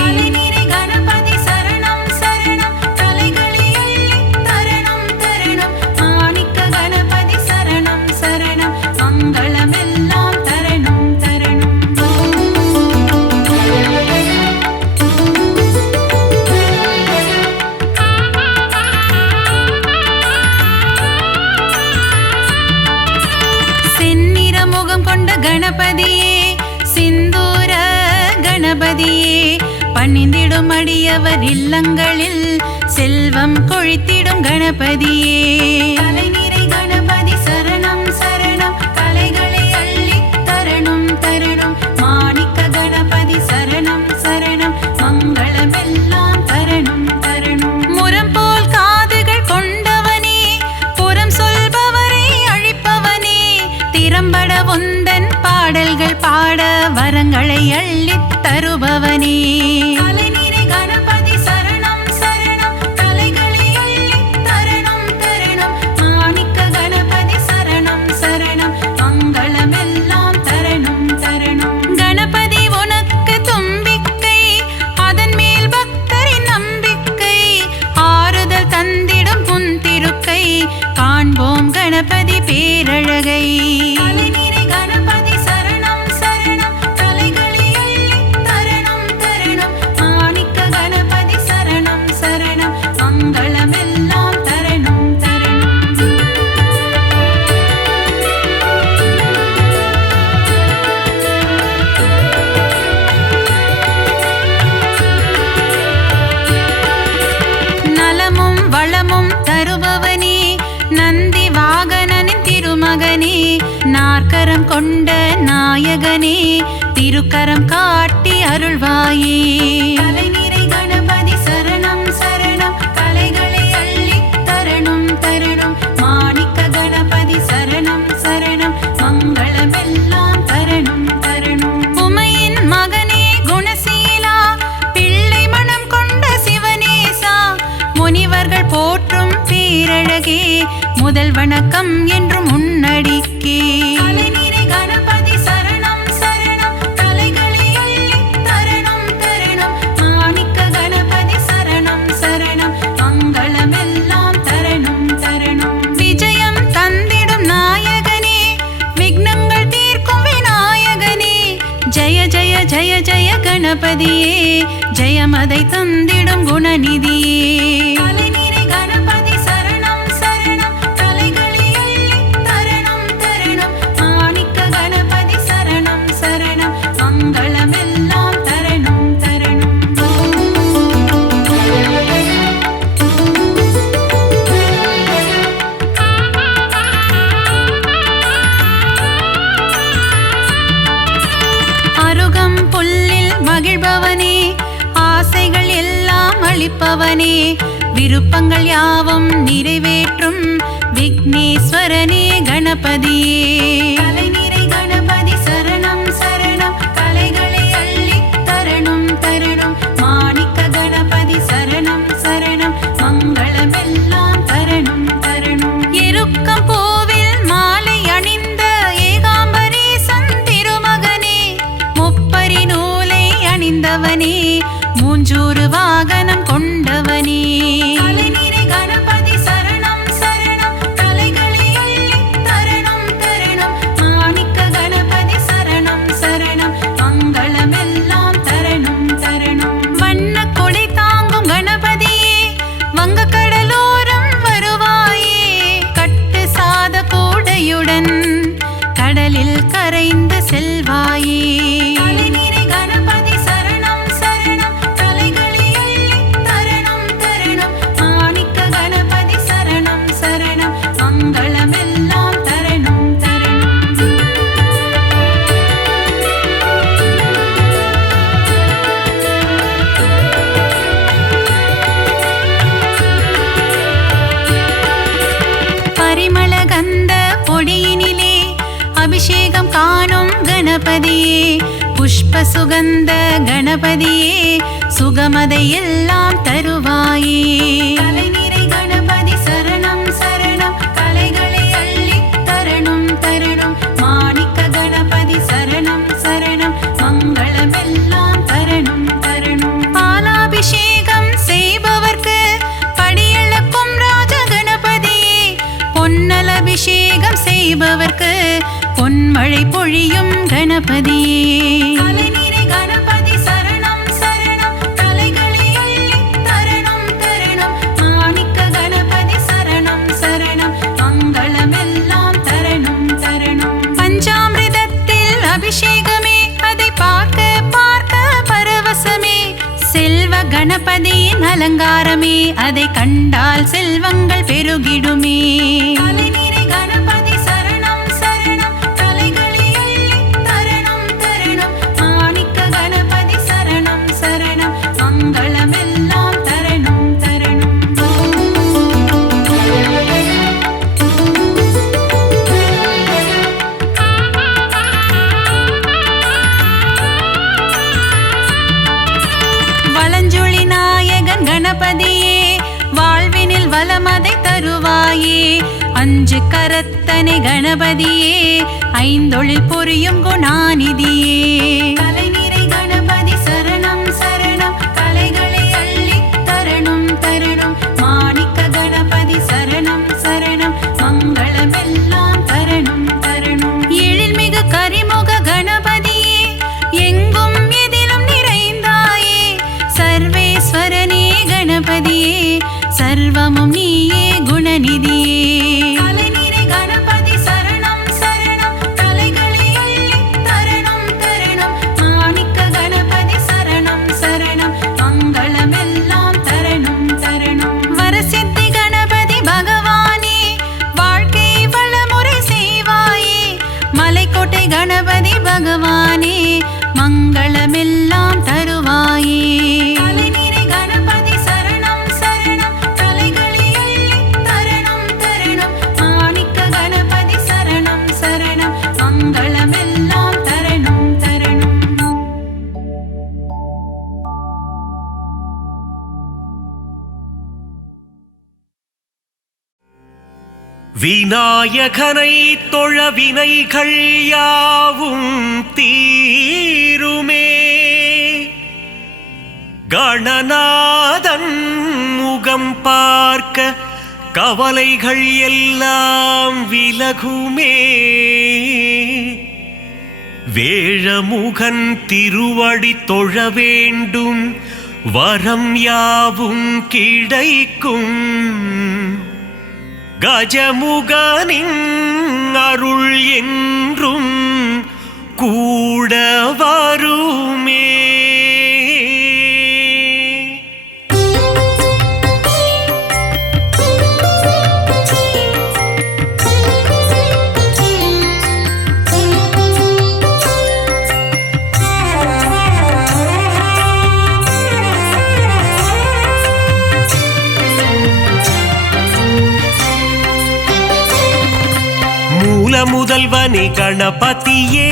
கலைநிறை கணபதி சரணம் சரணம் கலைகளை அள்ளித் தரணும் தரணும். மாணிக்க கணபதி சரணம் சரணம் மங்களமெல்லாம் தரணும் தரணும். செந்நிற முகம் கொண்ட கணபதியே, சிந்தூர கணபதியே, பணிந்திடும் அடியவர் இல்லங்களில் செல்வம் கொழித்திடும் கணபதியே. கலைநிறை கணபதி சரணம் சரணம் கலைகளை அள்ளித் தரணும் தரணும். மாணிக்க கணபதி சரணம் சரணம் மங்களமெல்லாம் தரணும் தரணும். முரம் போல் காதுகள் கொண்டவனே, புறம் சொல்பவரை அழிப்பவனே, திறம்பட உந்தன் பாடல்கள் பாட வரங்களை அள்ளித் தருபவனே. கலைநிறை கணபதி சரணம் சரணம் கலைகளை அள்ளித் தரணும் தரணும். மாணிக்க வண்ணம் கொண்ட நாயகனே திருக்கரம் காட்டி அருள்வாயே. கலைநிறை கணபதி சரணம் சரணம் கலைகளை அள்ளி தரணும் தரணும். மாணிக்க கணபதி சரணம் சரணம் மங்களமெல்லாம் தரணும் தரணும். உமையின் மகனே குணசீலா பிள்ளை மனம் கொண்ட சிவனேசா முனிவர்கள் போற்றும் பேரழகே முதல் வணக்கம் என்றும் முன்னடிக்கே. கலைநிறை கணபதி சரணம் சரணம் கலைகளை அள்ளி தரணும் தரணும். மாணிக்க கணபதி சரணம் சரணம் மங்களமெல்லாம் தரணும் தரணும். விஜயம் தந்திடும் நாயகனே விக்னங்கள் தீர்க்கும் விநாயகனே ஜெய ஜெய ஜெய ஜெய கணபதியே ஜெயமதை தந்திடும் குணநிதியே. கலைநிறை கணபதி சரணம் சரணம் கலைகளை அள்ளி தரணும் தரணும். மாணிக்க கணபதி சரணம் சரணம் மங்களமெல்லாம் தரணும் தரணும். அருகம் புல்லில் மகிழ்பவனே ஆசைகள் எல்லாம் அளிப்பவனே விருப்பங்கள் யாவும் நிறைவேற்றும் விக்னேஸ்வரனே கணபதியே. கலைநிறை கணபதி சரணம் சரணம் கலைகளை அள்ளி தரணும் தரணும். மாணிக்க கணபதி சரணம் சரணம் மங்களமெல்லாம் தரணும் தரணும். எருக்கம் பூவில் மாலை அணிந்த ஏகாம்பரேசன் திருமகனே முப்பரி நூலை அணிந்தவனே மூஞ்சூறு வாகனம் கொண்டவனே. கலைநிறை கணபதி சரணம் சரணம் கலைகளை அள்ளி தரணும் தரணும். மாணிக்க கணபதி சரணம் சரணம் மங்களமெல்லாம் தரணும் தரணும். வண்ண கொடை தாங்கும் கணபதியே வங்க கடலோரம் வருவாயே கட்டு சாத கூடையுடன் கடலில் கரைந்து செல்வாயே. கலைநிறை கணபதி சரணம் சரணம் கலைகளை அள்ளி தரணும் தரணும். மாணிக்க கணபதி சரணம் சரணம் மங்களமெல்லாம் தரணும் தரணும். பரிமள கந்த பொடியினிலே அபிஷேகம் காணும் கணபதியே புஷ்ப சுகந்த கணபதியே சுகமதை எல்லாம் தருவாயே. கலைநிறை கணபதி சரணம் சரணம் கலைகளை அள்ளி தரணும் தரணும். மாணிக்க கணபதி சரணம் சரணம் மங்களமெல்லாம் தரணும் தரணும். பாலாபிஷேகம் செய்பவர்க்கு படியளக்கும் ராஜ கணபதியே பொன்னல் அபிஷேகம் செய்பவர்க்கு பொன்மழை பொழியும் கணபதியே. கலைநிறை கணபதி சரணம் சரணம் கலைகளை அள்ளி தரணும் தரணும். மாணிக்க கணபதி சரணம் சரணம் மங்களமெல்லாம் தரணும் தரணும். பஞ்சாமிர்தத்தில் அபிஷேகமே அதை பார்க்க பார்க்க பரவசமே செல்வ கணபதியின் அலங்காரமே அதை கண்டால் செல்வங்கள் பெருகிடுமே. கலைநிறை கணபதி சரணம் சரணம் கலைகளை அள்ளி தரணும் தரணும். மாணிக்க கணபதி சரணம் சரணம் மங்களமெல்லாம் தரணும் தரணும். வலஞ்சுழி நாயகன் கணபதியே வாழ்வினில் வளமதை தருவாயே அஞ்சு கரத்தனை கணபதியே ஐந்தொழில் புரியும் குணாநிதியே. கலைநிறை கணபதி சரணம் சரணம் கலைகளை அள்ளி தரணும் தரணும். மாணிக்க கணபதி சரணம் சரணம் மங்களமெல்லாம் தரணும் தரணும். எழில்மிகு கரிமுக கணபதியே எங்கும் எதிலும் நிறைந்தாயே சர்வேஸ்வரனே கணபதியே சர்வமும் நீயே குணநிதியே. கலைநிறை கணபதி சரணம் சரணம் கலைகளை அள்ளி தரணும் தரணும். மாணிக்க கணபதி சரணம் சரணம் மங்களமெல்லாம் தரணும் தரணும். வரசித்தி கணபதி பகவானே வாழ்க்கை வளமுறை செய்வாயே மலைக்கோட்டை விநாயகனை தொழ வினைகள் யாவும் தீருமே. கணநாதன் முகம் பார்க்க கவலைகள் எல்லாம் விலகுமே. வேழமுகன் திருவடி தொழ வேண்டும், வரம் யாவும் கிடைக்கும். கஜமுகனின் அருள் என்றும் கூட வருமே. முதல்வனே கணபதியே,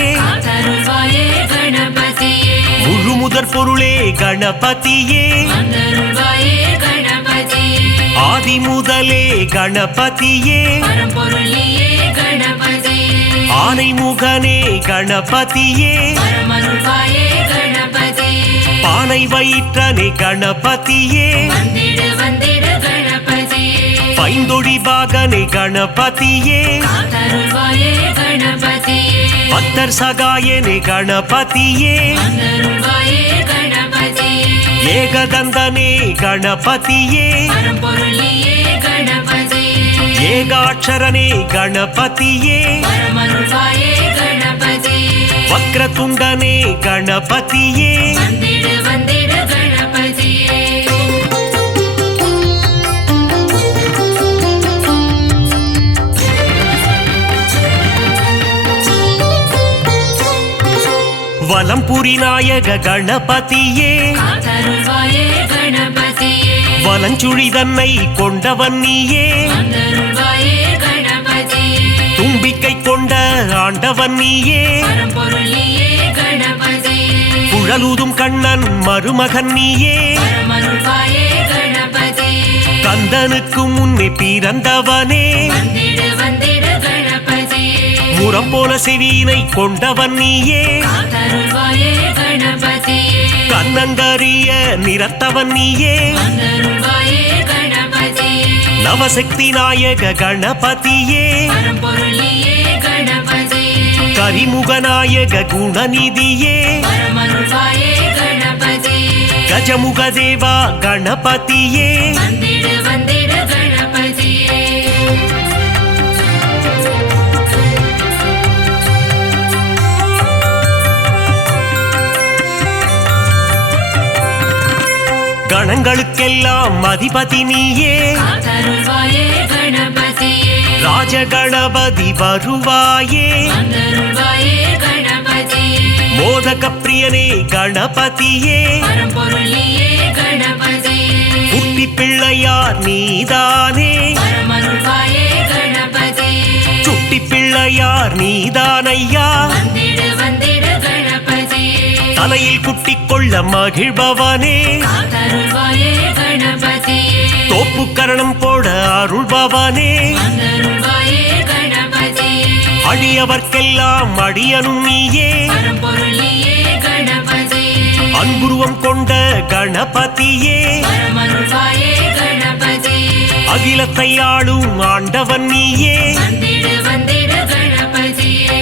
அருள்வாயே கணபதியே, முழு முதற் பொருளே கணபதியே, அருள்வாயே கணபதியே, ஆதி முதலே கணபதியே, பரம்பொருளியே கணபதியே, ஆனை முகனே கணபதியே, பரமருள்வாயே கணபதியே, பானை வயிற்றனே கணபதியே, வந்திடு வந்திடு கணபதியே, பைந்தொடி பாகனே கணபதியே, அருள்வாயே கணபதியே, பத்தர் சகாயனே கணபதியே, அருள்வாயே கணபதியே, ஏகதந்தனே கணபதியே, பரம்பொருளியே கணபதியே, ஏகாட்சரனே கணபதியே, பரமருள்வாயே கணபதியே, வக்ரதுண்டனே கணபதியே, வந்திடு வந்திடு கணபதியே. வலம்புரி நாயக கணபதியே, அருள்வாயே கணபதியே, வலஞ்சுழி தன்னை கொண்டவன் நீயே, அருள்வாயே கணபதியே, தும்பிக்கை கொண்ட ஆண்டவன் நீயே, பரம்பொருளியே கணபதியே, குழலூதும் கண்ணன் மருமகன் நீயே, பரமருள்வாயே கணபதியே, கந்தனுக்கு முன்னே பிறந்தவனே, வந்திடு வந்திடு கணபதியே, முரம் போல செவியினை கொண்டவன் நீயே, அருள்வாயே கணபதியே, கண்ணங்கரிய நிறத்தவன் நீயே, அருள்வாயே கணபதியே, நவசக்தி நாயக கணபதியே, பரம்பொருளியே கணபதியே, கரிமுகநாயக குணநிதியே, பரமருள்வாயே கணபதியே, கஜமுக தேவா கணபதியே, வந்திடு வந்திடு கணபதியே. கணங்களுக்கெல்லாம் அதிபதி நீயே, அருள்வாயே கணபதியே, ராஜகணபதி வருவாயே, அருள்வாயே கணபதியே, மோதக பிரியனே கணபதியே, பரம்பொருளியே கணபதியே, குட்டி பிள்ளையார் நீதானே, பரமருள்வாயே கணபதியே, சுட்டி பிள்ளையார் நீதானையா, வந்திடு வந்திடு கணபதியே, தலையில் குட்டி கொள்ள மகிழ்பவனே, அருள்வாயே கணபதியே, தோப்பு கரணம் போட அருள்பவனே, அருள்வாயே கணபதியே, அடியவர்க்கெல்லாம் அடியனும் நீயே, பரம்பொருளியே கணபதியே, அன்புருவம் கொண்ட கணபதியே, பரமருள்வாயே கணபதியே, அகிலத்தை ஆளும் ஆண்டவன் நீயே, வந்திடு வந்திடு கணபதியே.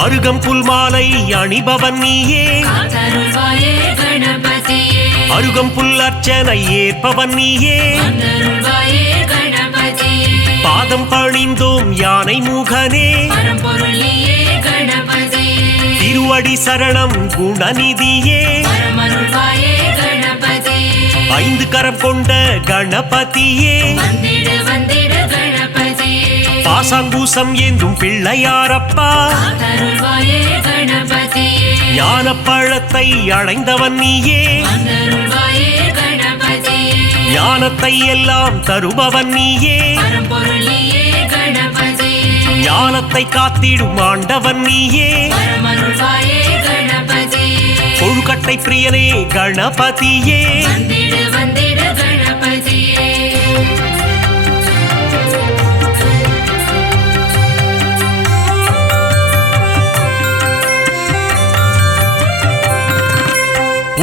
அருகம்புல் மாலை அணிபவன் நீயே, அருள்வாயே கணபதியே, அருகம்புல் அர்ச்சனை ஏற்பவன் நீயே, அருள்வாயே கணபதியே, பாதம் பணிந்தோம் யானை முகனே, பரம்பொருளியே கணபதியே, திருவடி சரணம் குணநிதியே, பரமருள்வாயே கணபதியே, ஐந்து கரம் கொண்ட கணபதியே, வந்திடு வந்திடு கணபதியே, பாசாங்கூசம் ஏந்தும் பிள்ளையாரப்பா, அருள்வாயே கணபதியே, ஞான பழத்தை அடைந்தவன் நீயே, அருள்வாயே கணபதியே, ஞானத்தை எல்லாம் தருபவன் நீயே, பரம்பொருளியே கணபதியே, காலத்தை காத்திடும் ஆண்டவன் நீயே வரமருள்வாயே கணபதியே கொழுக்கட்டை பிரியனே கணபதியே வந்திடு வந்திடு கணபதியே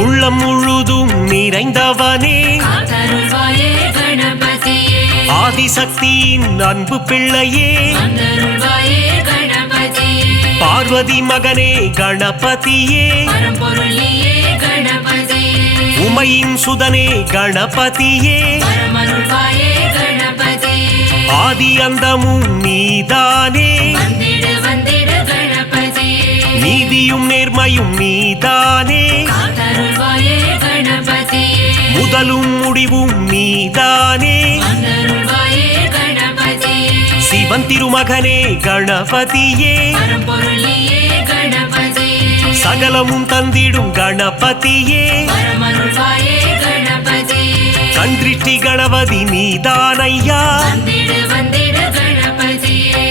உள்ளம் முழுதும் நிறைந்தவனே காத்தருள்வாயே கணபதியே ஆதிசக்தியின் அன்பு பிள்ளையே வந்தருள்வாயே கணபதியே பார்வதி மகனே கணபதியே பரம்பொருளியே கணபதியே உமையின் சுதனே கணபதியே வரமருள்வாயே கணபதியே ஆதி அந்தமும் நீதானே வந்திடு வந்திடு கணபதியே நீதியும் நேர்மையும் நீதானே காத்தருள்வாயே கணபதியே முதலும் முடிவும் நீதானே வந்தருள்வாயே கணபதியே சிவன் திருமகனே கணபதியே பரம்பொருளியே கணபதியே சகலமும் தந்திடும் கணபதியே வரமருள்வாயே கணபதியே கன்றிஷ்டி கணபதி நீதானையா வந்திடு வந்திடு கணபதியே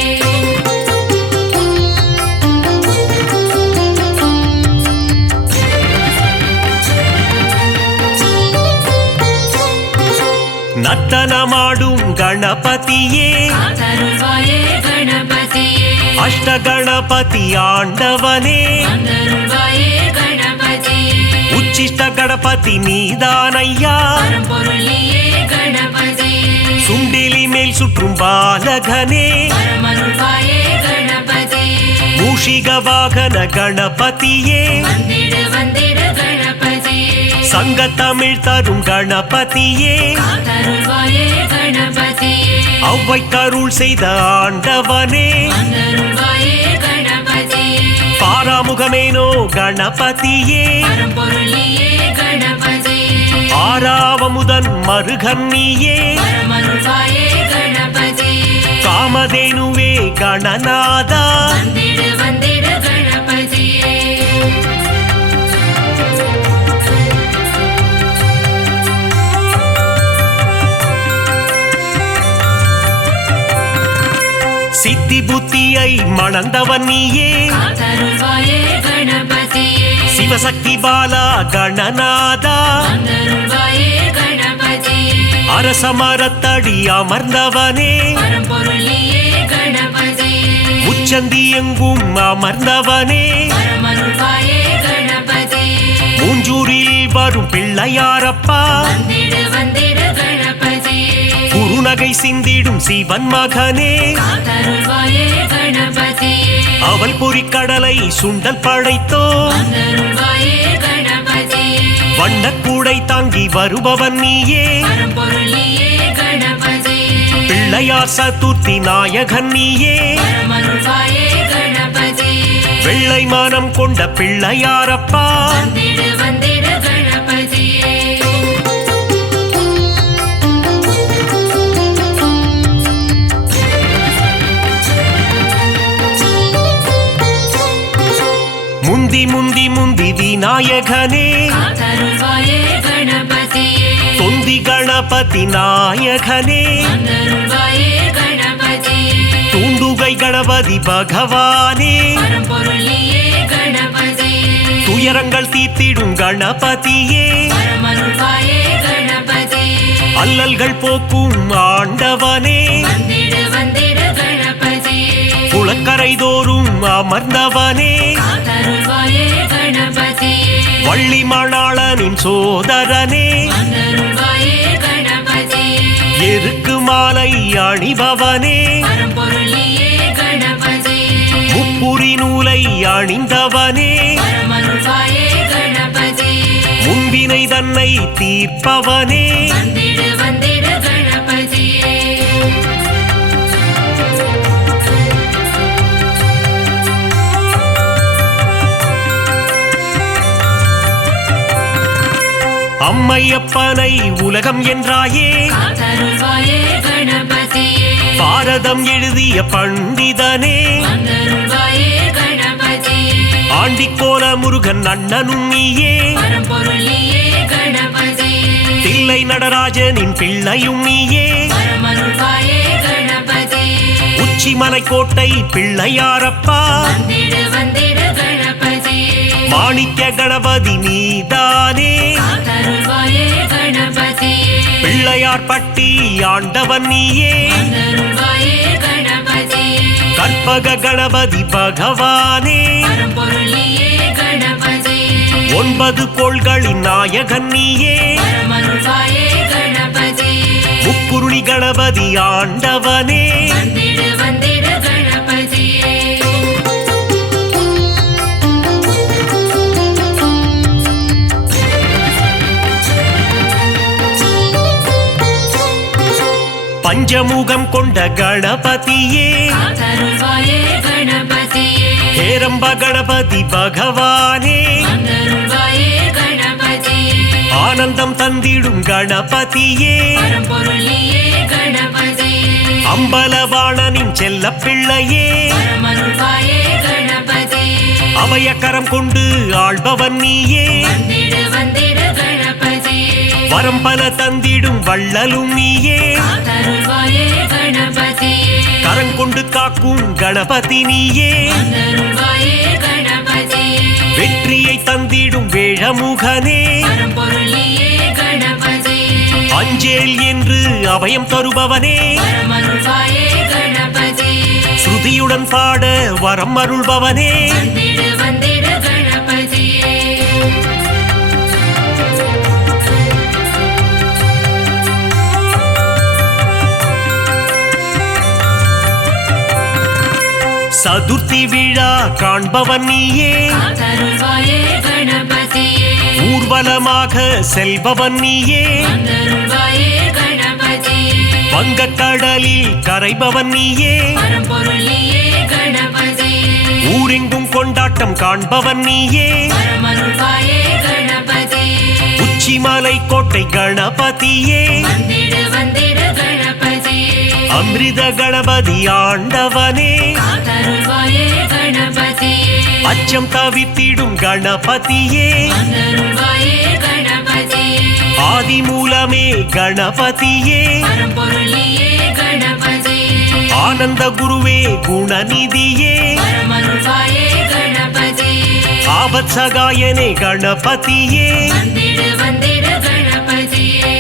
நர்த்தனமாடும் கணபதியே காத்தருள்வாயே கணபதியே அஷ்ட கணபதி ஆண்டவனே வந்தருள்வாயே கணபதியே உச்சிஷ்ட கணபதி நீதானையா பரம்பொருளியே கணபதியே சுண்டிலி மேல் சுற்றும் பாலகனே வரமருள்வாயே கணபதியே மூஷிக வாகன கணபதியே வந்திடு வந்திடு கணபதியே சங்க தமிழ் தரும் கணபதியே காத்தருள்வாயே கணபதியே அவ்வை கருள் செய்த ஆண்டவனே வந்தருள்வாயே கணபதியே பாராமுகமேனோ கணபதியே பரம்பொருளியே கணபதியே ஆறாவமுதன் மருகன் நீயே வரமருள்வாயே கணபதியே காமதேனுவே கணநாதா வந்திடு வந்திடு கணபதியே சித்தி புத்தியை மணந்தவன் நீயே காத்தருள்வாயே கணபதியே சிவசக்தி பாலா கணநாதா வந்தருள்வாயே கணபதியே அரசமரத்தடி அமர்ந்தவனே பரம்பொருளியே கணபதியே உச்சந்தி எங்கும் அமர்ந்தவனே வரமருள்வாயே கணபதியே மூஞ்சூரில் வரும் பிள்ளையாரப்பா வந்திடு வந்திடு கணபதியே குருநகை சிந்திடும் சிவன் மகனே காத்தருள்வாயே கணபதியே அவள் பொறிக்கடலை சுண்டல் படைத்தோ வந்தருள்வாயே கணபதியே வண்ணக்கூடை தாங்கி வருபவன் நீயே பரம்பொருளியே கணபதியே பிள்ளையார் சதுர்த்தி நாயகன் நீயே வரமருள்வாயே கணபதியே வெள்ளை மானம் கொண்ட பிள்ளையாரப்பா வந்திடு வந்திடு கணபதியே முந்தி முந்தி முந்தி விநாயகனே காத்தருள்வாயே கணபதியே தொந்தி கணபதி நாயகனே வந்தருள்வாயே கணபதியே தூண்டுகை கணபதி பகவானே பரம்பொருளியே கணபதியே துயரங்கள் தீர்த்திடும் கணபதியே வரமருள்வாயே கணபதியே அல்லல்கள் போக்கும் ஆண்டவனே வந்திடு வந்திடு கணபதியே குளக்கரை தோறும் அமர்ந்தவனே காத்தருள்வாயே கணபதியே வள்ளி மணாளனின் சோதரனே வந்தருள்வாயே கணபதியே எருக்கு மாலை அணிபவனே பரம்பொருளியே கணபதியே முப்புரி நூலை அணிந்தவனே வரமருள்வாயே கணபதியே முன்பினை தன்னை தீர்ப்பவனே வந்திடு வந்திடு கணபதியே அம்மையப்பனை உலகம் என்றாயே காத்தருள்வாயே கணபதியே பாரதம் எழுதிய பண்டிதனே வந்தருள்வாயே கணபதியே ஆண்டிக்கோல முருகன் அண்ணனும் நீயே பரம்பொருளியே கணபதியே தில்லை நடராஜனின் பிள்ளையும் நீயே வரமருள்வாயே கணபதியே உச்சிமலை கோட்டை பிள்ளையாரப்பா வந்திடு வந்திடு கணபதியே மாணிக்க கணபதி நீதானே காத்தருள்வாயே கணபதியே பிள்ளையார் பட்டி ஆண்டவன் நீயே வந்தருள்வாயே கணபதியே கற்பக கணபதி பகவானே பரம்பொருள் நீயே கணபதியே 9 கோள்களின் நாயகன் நீயே பரமருள்வாயே கணபதியே முக்குருளி கணபதி ஆண்டவனே வந்திடு வந்திடு கணபதியே பஞ்சமுகம் கொண்ட கணபதியே காத்தருள்வாயே கணபதியே ஹேரம்ப கணபதி பகவானே வந்தருள்வாயே கணபதியே ஆனந்தம் தந்திடும் கணபதியே பரம்பொருள் நீயே கணபதியே அம்பலவாணனின் செல்ல பிள்ளையே பரமருள்வாயே கணபதியே அபயக்கரம் கொண்டு ஆள்பவன் நீயே வந்திடு வந்திடு கணபதியே வரம்பல தந்திடும் வள்ளலும் நீயே காத்தருள்வாயே கணபதியே கரங்கொண்டு காக்கும் கணபதி நீயே வந்தருள்வாயே கணபதியே வெற்றியை தந்திடும் வேழமுகனே பரம்பொருள் நீயே கணபதியே அஞ்சேல் என்று அபயம் தருபவனே பரமருள்வாயே கணபதியே ஸ்ருதியுடன் பாட வரம் அருள்பவனே வந்திடு வந்திடு கணபதியே சதுர்த்தி விழா காண்பவன் நீயே காத்தருள்வாயே கணபதியே ஊர்வலமாக செல்பவன் நீயே வந்தருள்வாயே கணபதியே வங்கக்கடலில் கரைபவன் நீயே பரம்பொருள் நீயே கணபதியே ஊரெங்கும் கொண்டாட்டம் காண்பவன் நீயே பரமருள்வாயே கணபதியே உச்சிமலை கோட்டை கணபதியே வந்திடு வந்திடு கணபதியே அமிர்த கணபதி ஆண்டவனே காத்தருள்வாயே கணபதியே அச்சம் தவித்திடும் கணபதியே வந்தருள்வாயே கணபதியே ஆதி மூலமே கணபதியே பரம்பொருள் நீயே கணபதியே ஆனந்த குருவே குணநிதியே பரமருள்வாயே கணபதியே ஆபத் சகாயனே கணபதியே வந்திடு வந்திடு கணபதியே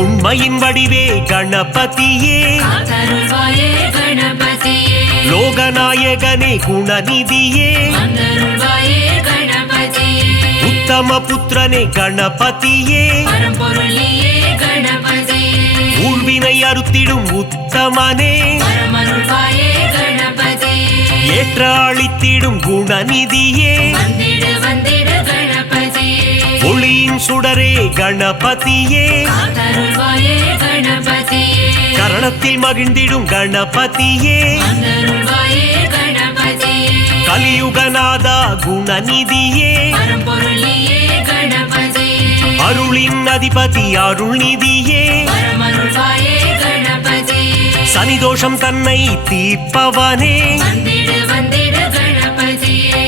உண்மையின் வடிவே கணபதியே காத்தருள்வாயே கணபதியே லோகநாயகனே குணநிதியே வந்தருள்வாயே கணபதியே உத்தம புத்திரனே கணபதியே பரம்பொருள் நீயே கணபதியே ஊழ்வினை அறுத்திடும் உத்தமனே பரமருள்வாயே கணபதியே ஏற்ற அளித்திடும் குணநிதியே வந்திடு வந்திடு கணபதியே ஒளியின் சுடரே கணபதியே காத்தருள்வாயே கணபதியே கரணத்தில் மகிழ்ந்திடும் கணபதியே வந்தருள்வாயே கணபதியே கலியுகநாதா குணநிதியே பரம்பொருள் நீயே கணபதியே அருளின் அதிபதி அருள்நிதியே பரமருள்வாயே கணபதியே சனிதோஷம் தன்னை தீர்ப்பவனே வந்திடு வந்திடு கணபதியே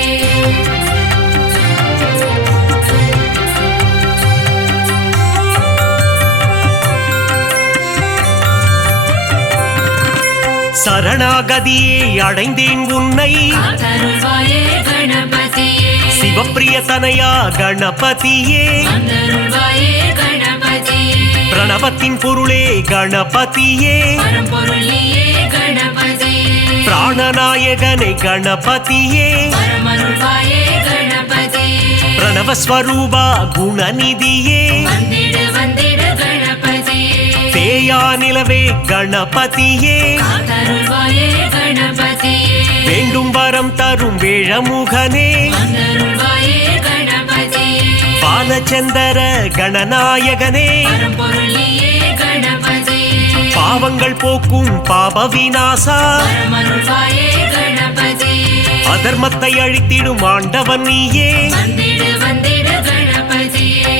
சரணாகதியே அடைந்தேன் உன்னை காத்தருள்வாயே கணபதியே சிவப்பிரிய தனையா கணபதியே வந்தருள்வாயே கணபதியே பிரணவத்தின் பொருளே கணபதியே பரம்பொருள் நீயே கணபதியே பிராணநாயகனே கணபதியே பரமருள்வாயே கணபதியே பிரணவஸ்வரூபா குணநிதியே வந்திடு வந்திடு கணபதியே தேயா நிலவே கணபதியே காத்தருள்வாயே கணபதியே வேண்டும் வரம் தரும் வேழமுகனே வந்தருள்வாயே கணபதியே பாலச்சந்தர கணநாயகனே பரம்பொருள் நீயே கணபதியே பாவங்கள் போக்கும் பாப விநாசா பரமருள்வாயே கணபதியே அதர்மத்தை அழித்திடும் ஆண்டவன் நீயே வந்திடு வந்திடு கணபதியே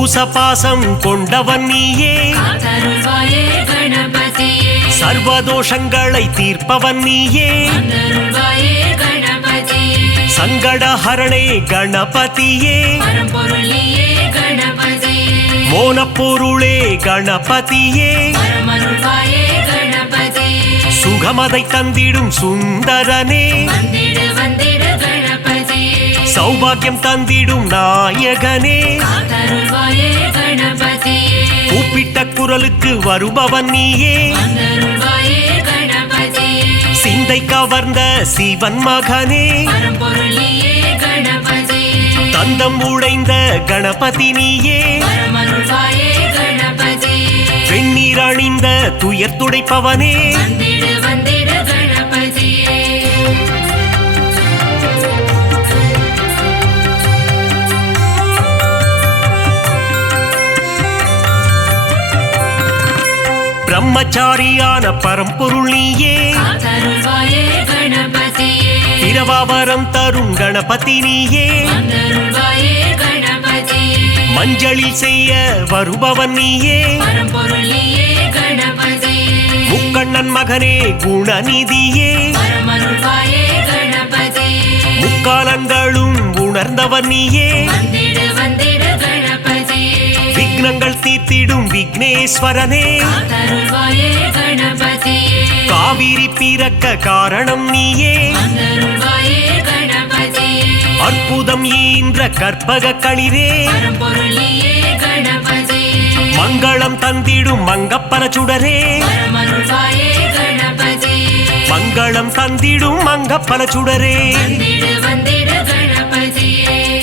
அங்குச பாசம் கொண்டவன் நீயே காத்தருள்வாயே கணபதியே சர்வதோஷங்களை தீர்ப்பவன் நீயே வந்தருள்வாயே கணபதியே சங்கடஹரணே கணபதியே பரம்பொருள் நீயே கணபதியே மோனப்பொருளே கணபதியே பரமருள்வாயே கணபதியே சுகமதை தந்திடும் சுந்தரனே வந்திடு வந்திடு கணபதியே சௌபாகியம் தந்திடும் நாயகனே காத்தருள்வாயே கணபதியே கூப்பிட்ட குரலுக்கு வருபவன் நீயே வந்தருள்வாயே கணபதியே சிந்தை கவர்ந்த சிவன் மகனே பரம்பொருள் நீயே கணபதியே தந்தம் உடைந்த கணபதி நீயே பரமருள்வாயே கணபதியே வெண்ணீர் அணிந்த துயர் துடைப்பவனே வந்திடு வந்திடு கணபதியே பிரம்மச்சாரியான பரம்பொருள் நீயே காத்தருள்வாயே கணபதியே பிரபாவரம் தரும் கணபதி நீயே வந்தருள்வாயே கணபதியே மஞ்சளில் செய்ய வருபவன் நீயே பரம்பொருள் நீயே கணபதியே முக்கண்ணன் மகனே குணநிதியே பரமருள்வாயே கணபதியே முக்காலங்களும் உணர்ந்தவன் நீயே வந்திடு வந்திடு கணபதியே விக்னங்கள் தீர்த்திடும் விக்னேஸ்வரனே காத்தருள்வாயே கணபதியே காவிரி பிறக்க காரணம் நீயே வந்தருள்வாயே கணபதியே அற்புதம் ஈன்ற கற்பக களிரே பரம்பொருள் நீயே கணபதியே மங்களம் தந்திடும் மங்கப்பல சுடரே பரமருள்வாயே கணபதியே மங்களம் தந்திடும் மங்கப்பல சுடரே வந்திடு வந்திடு கணபதியே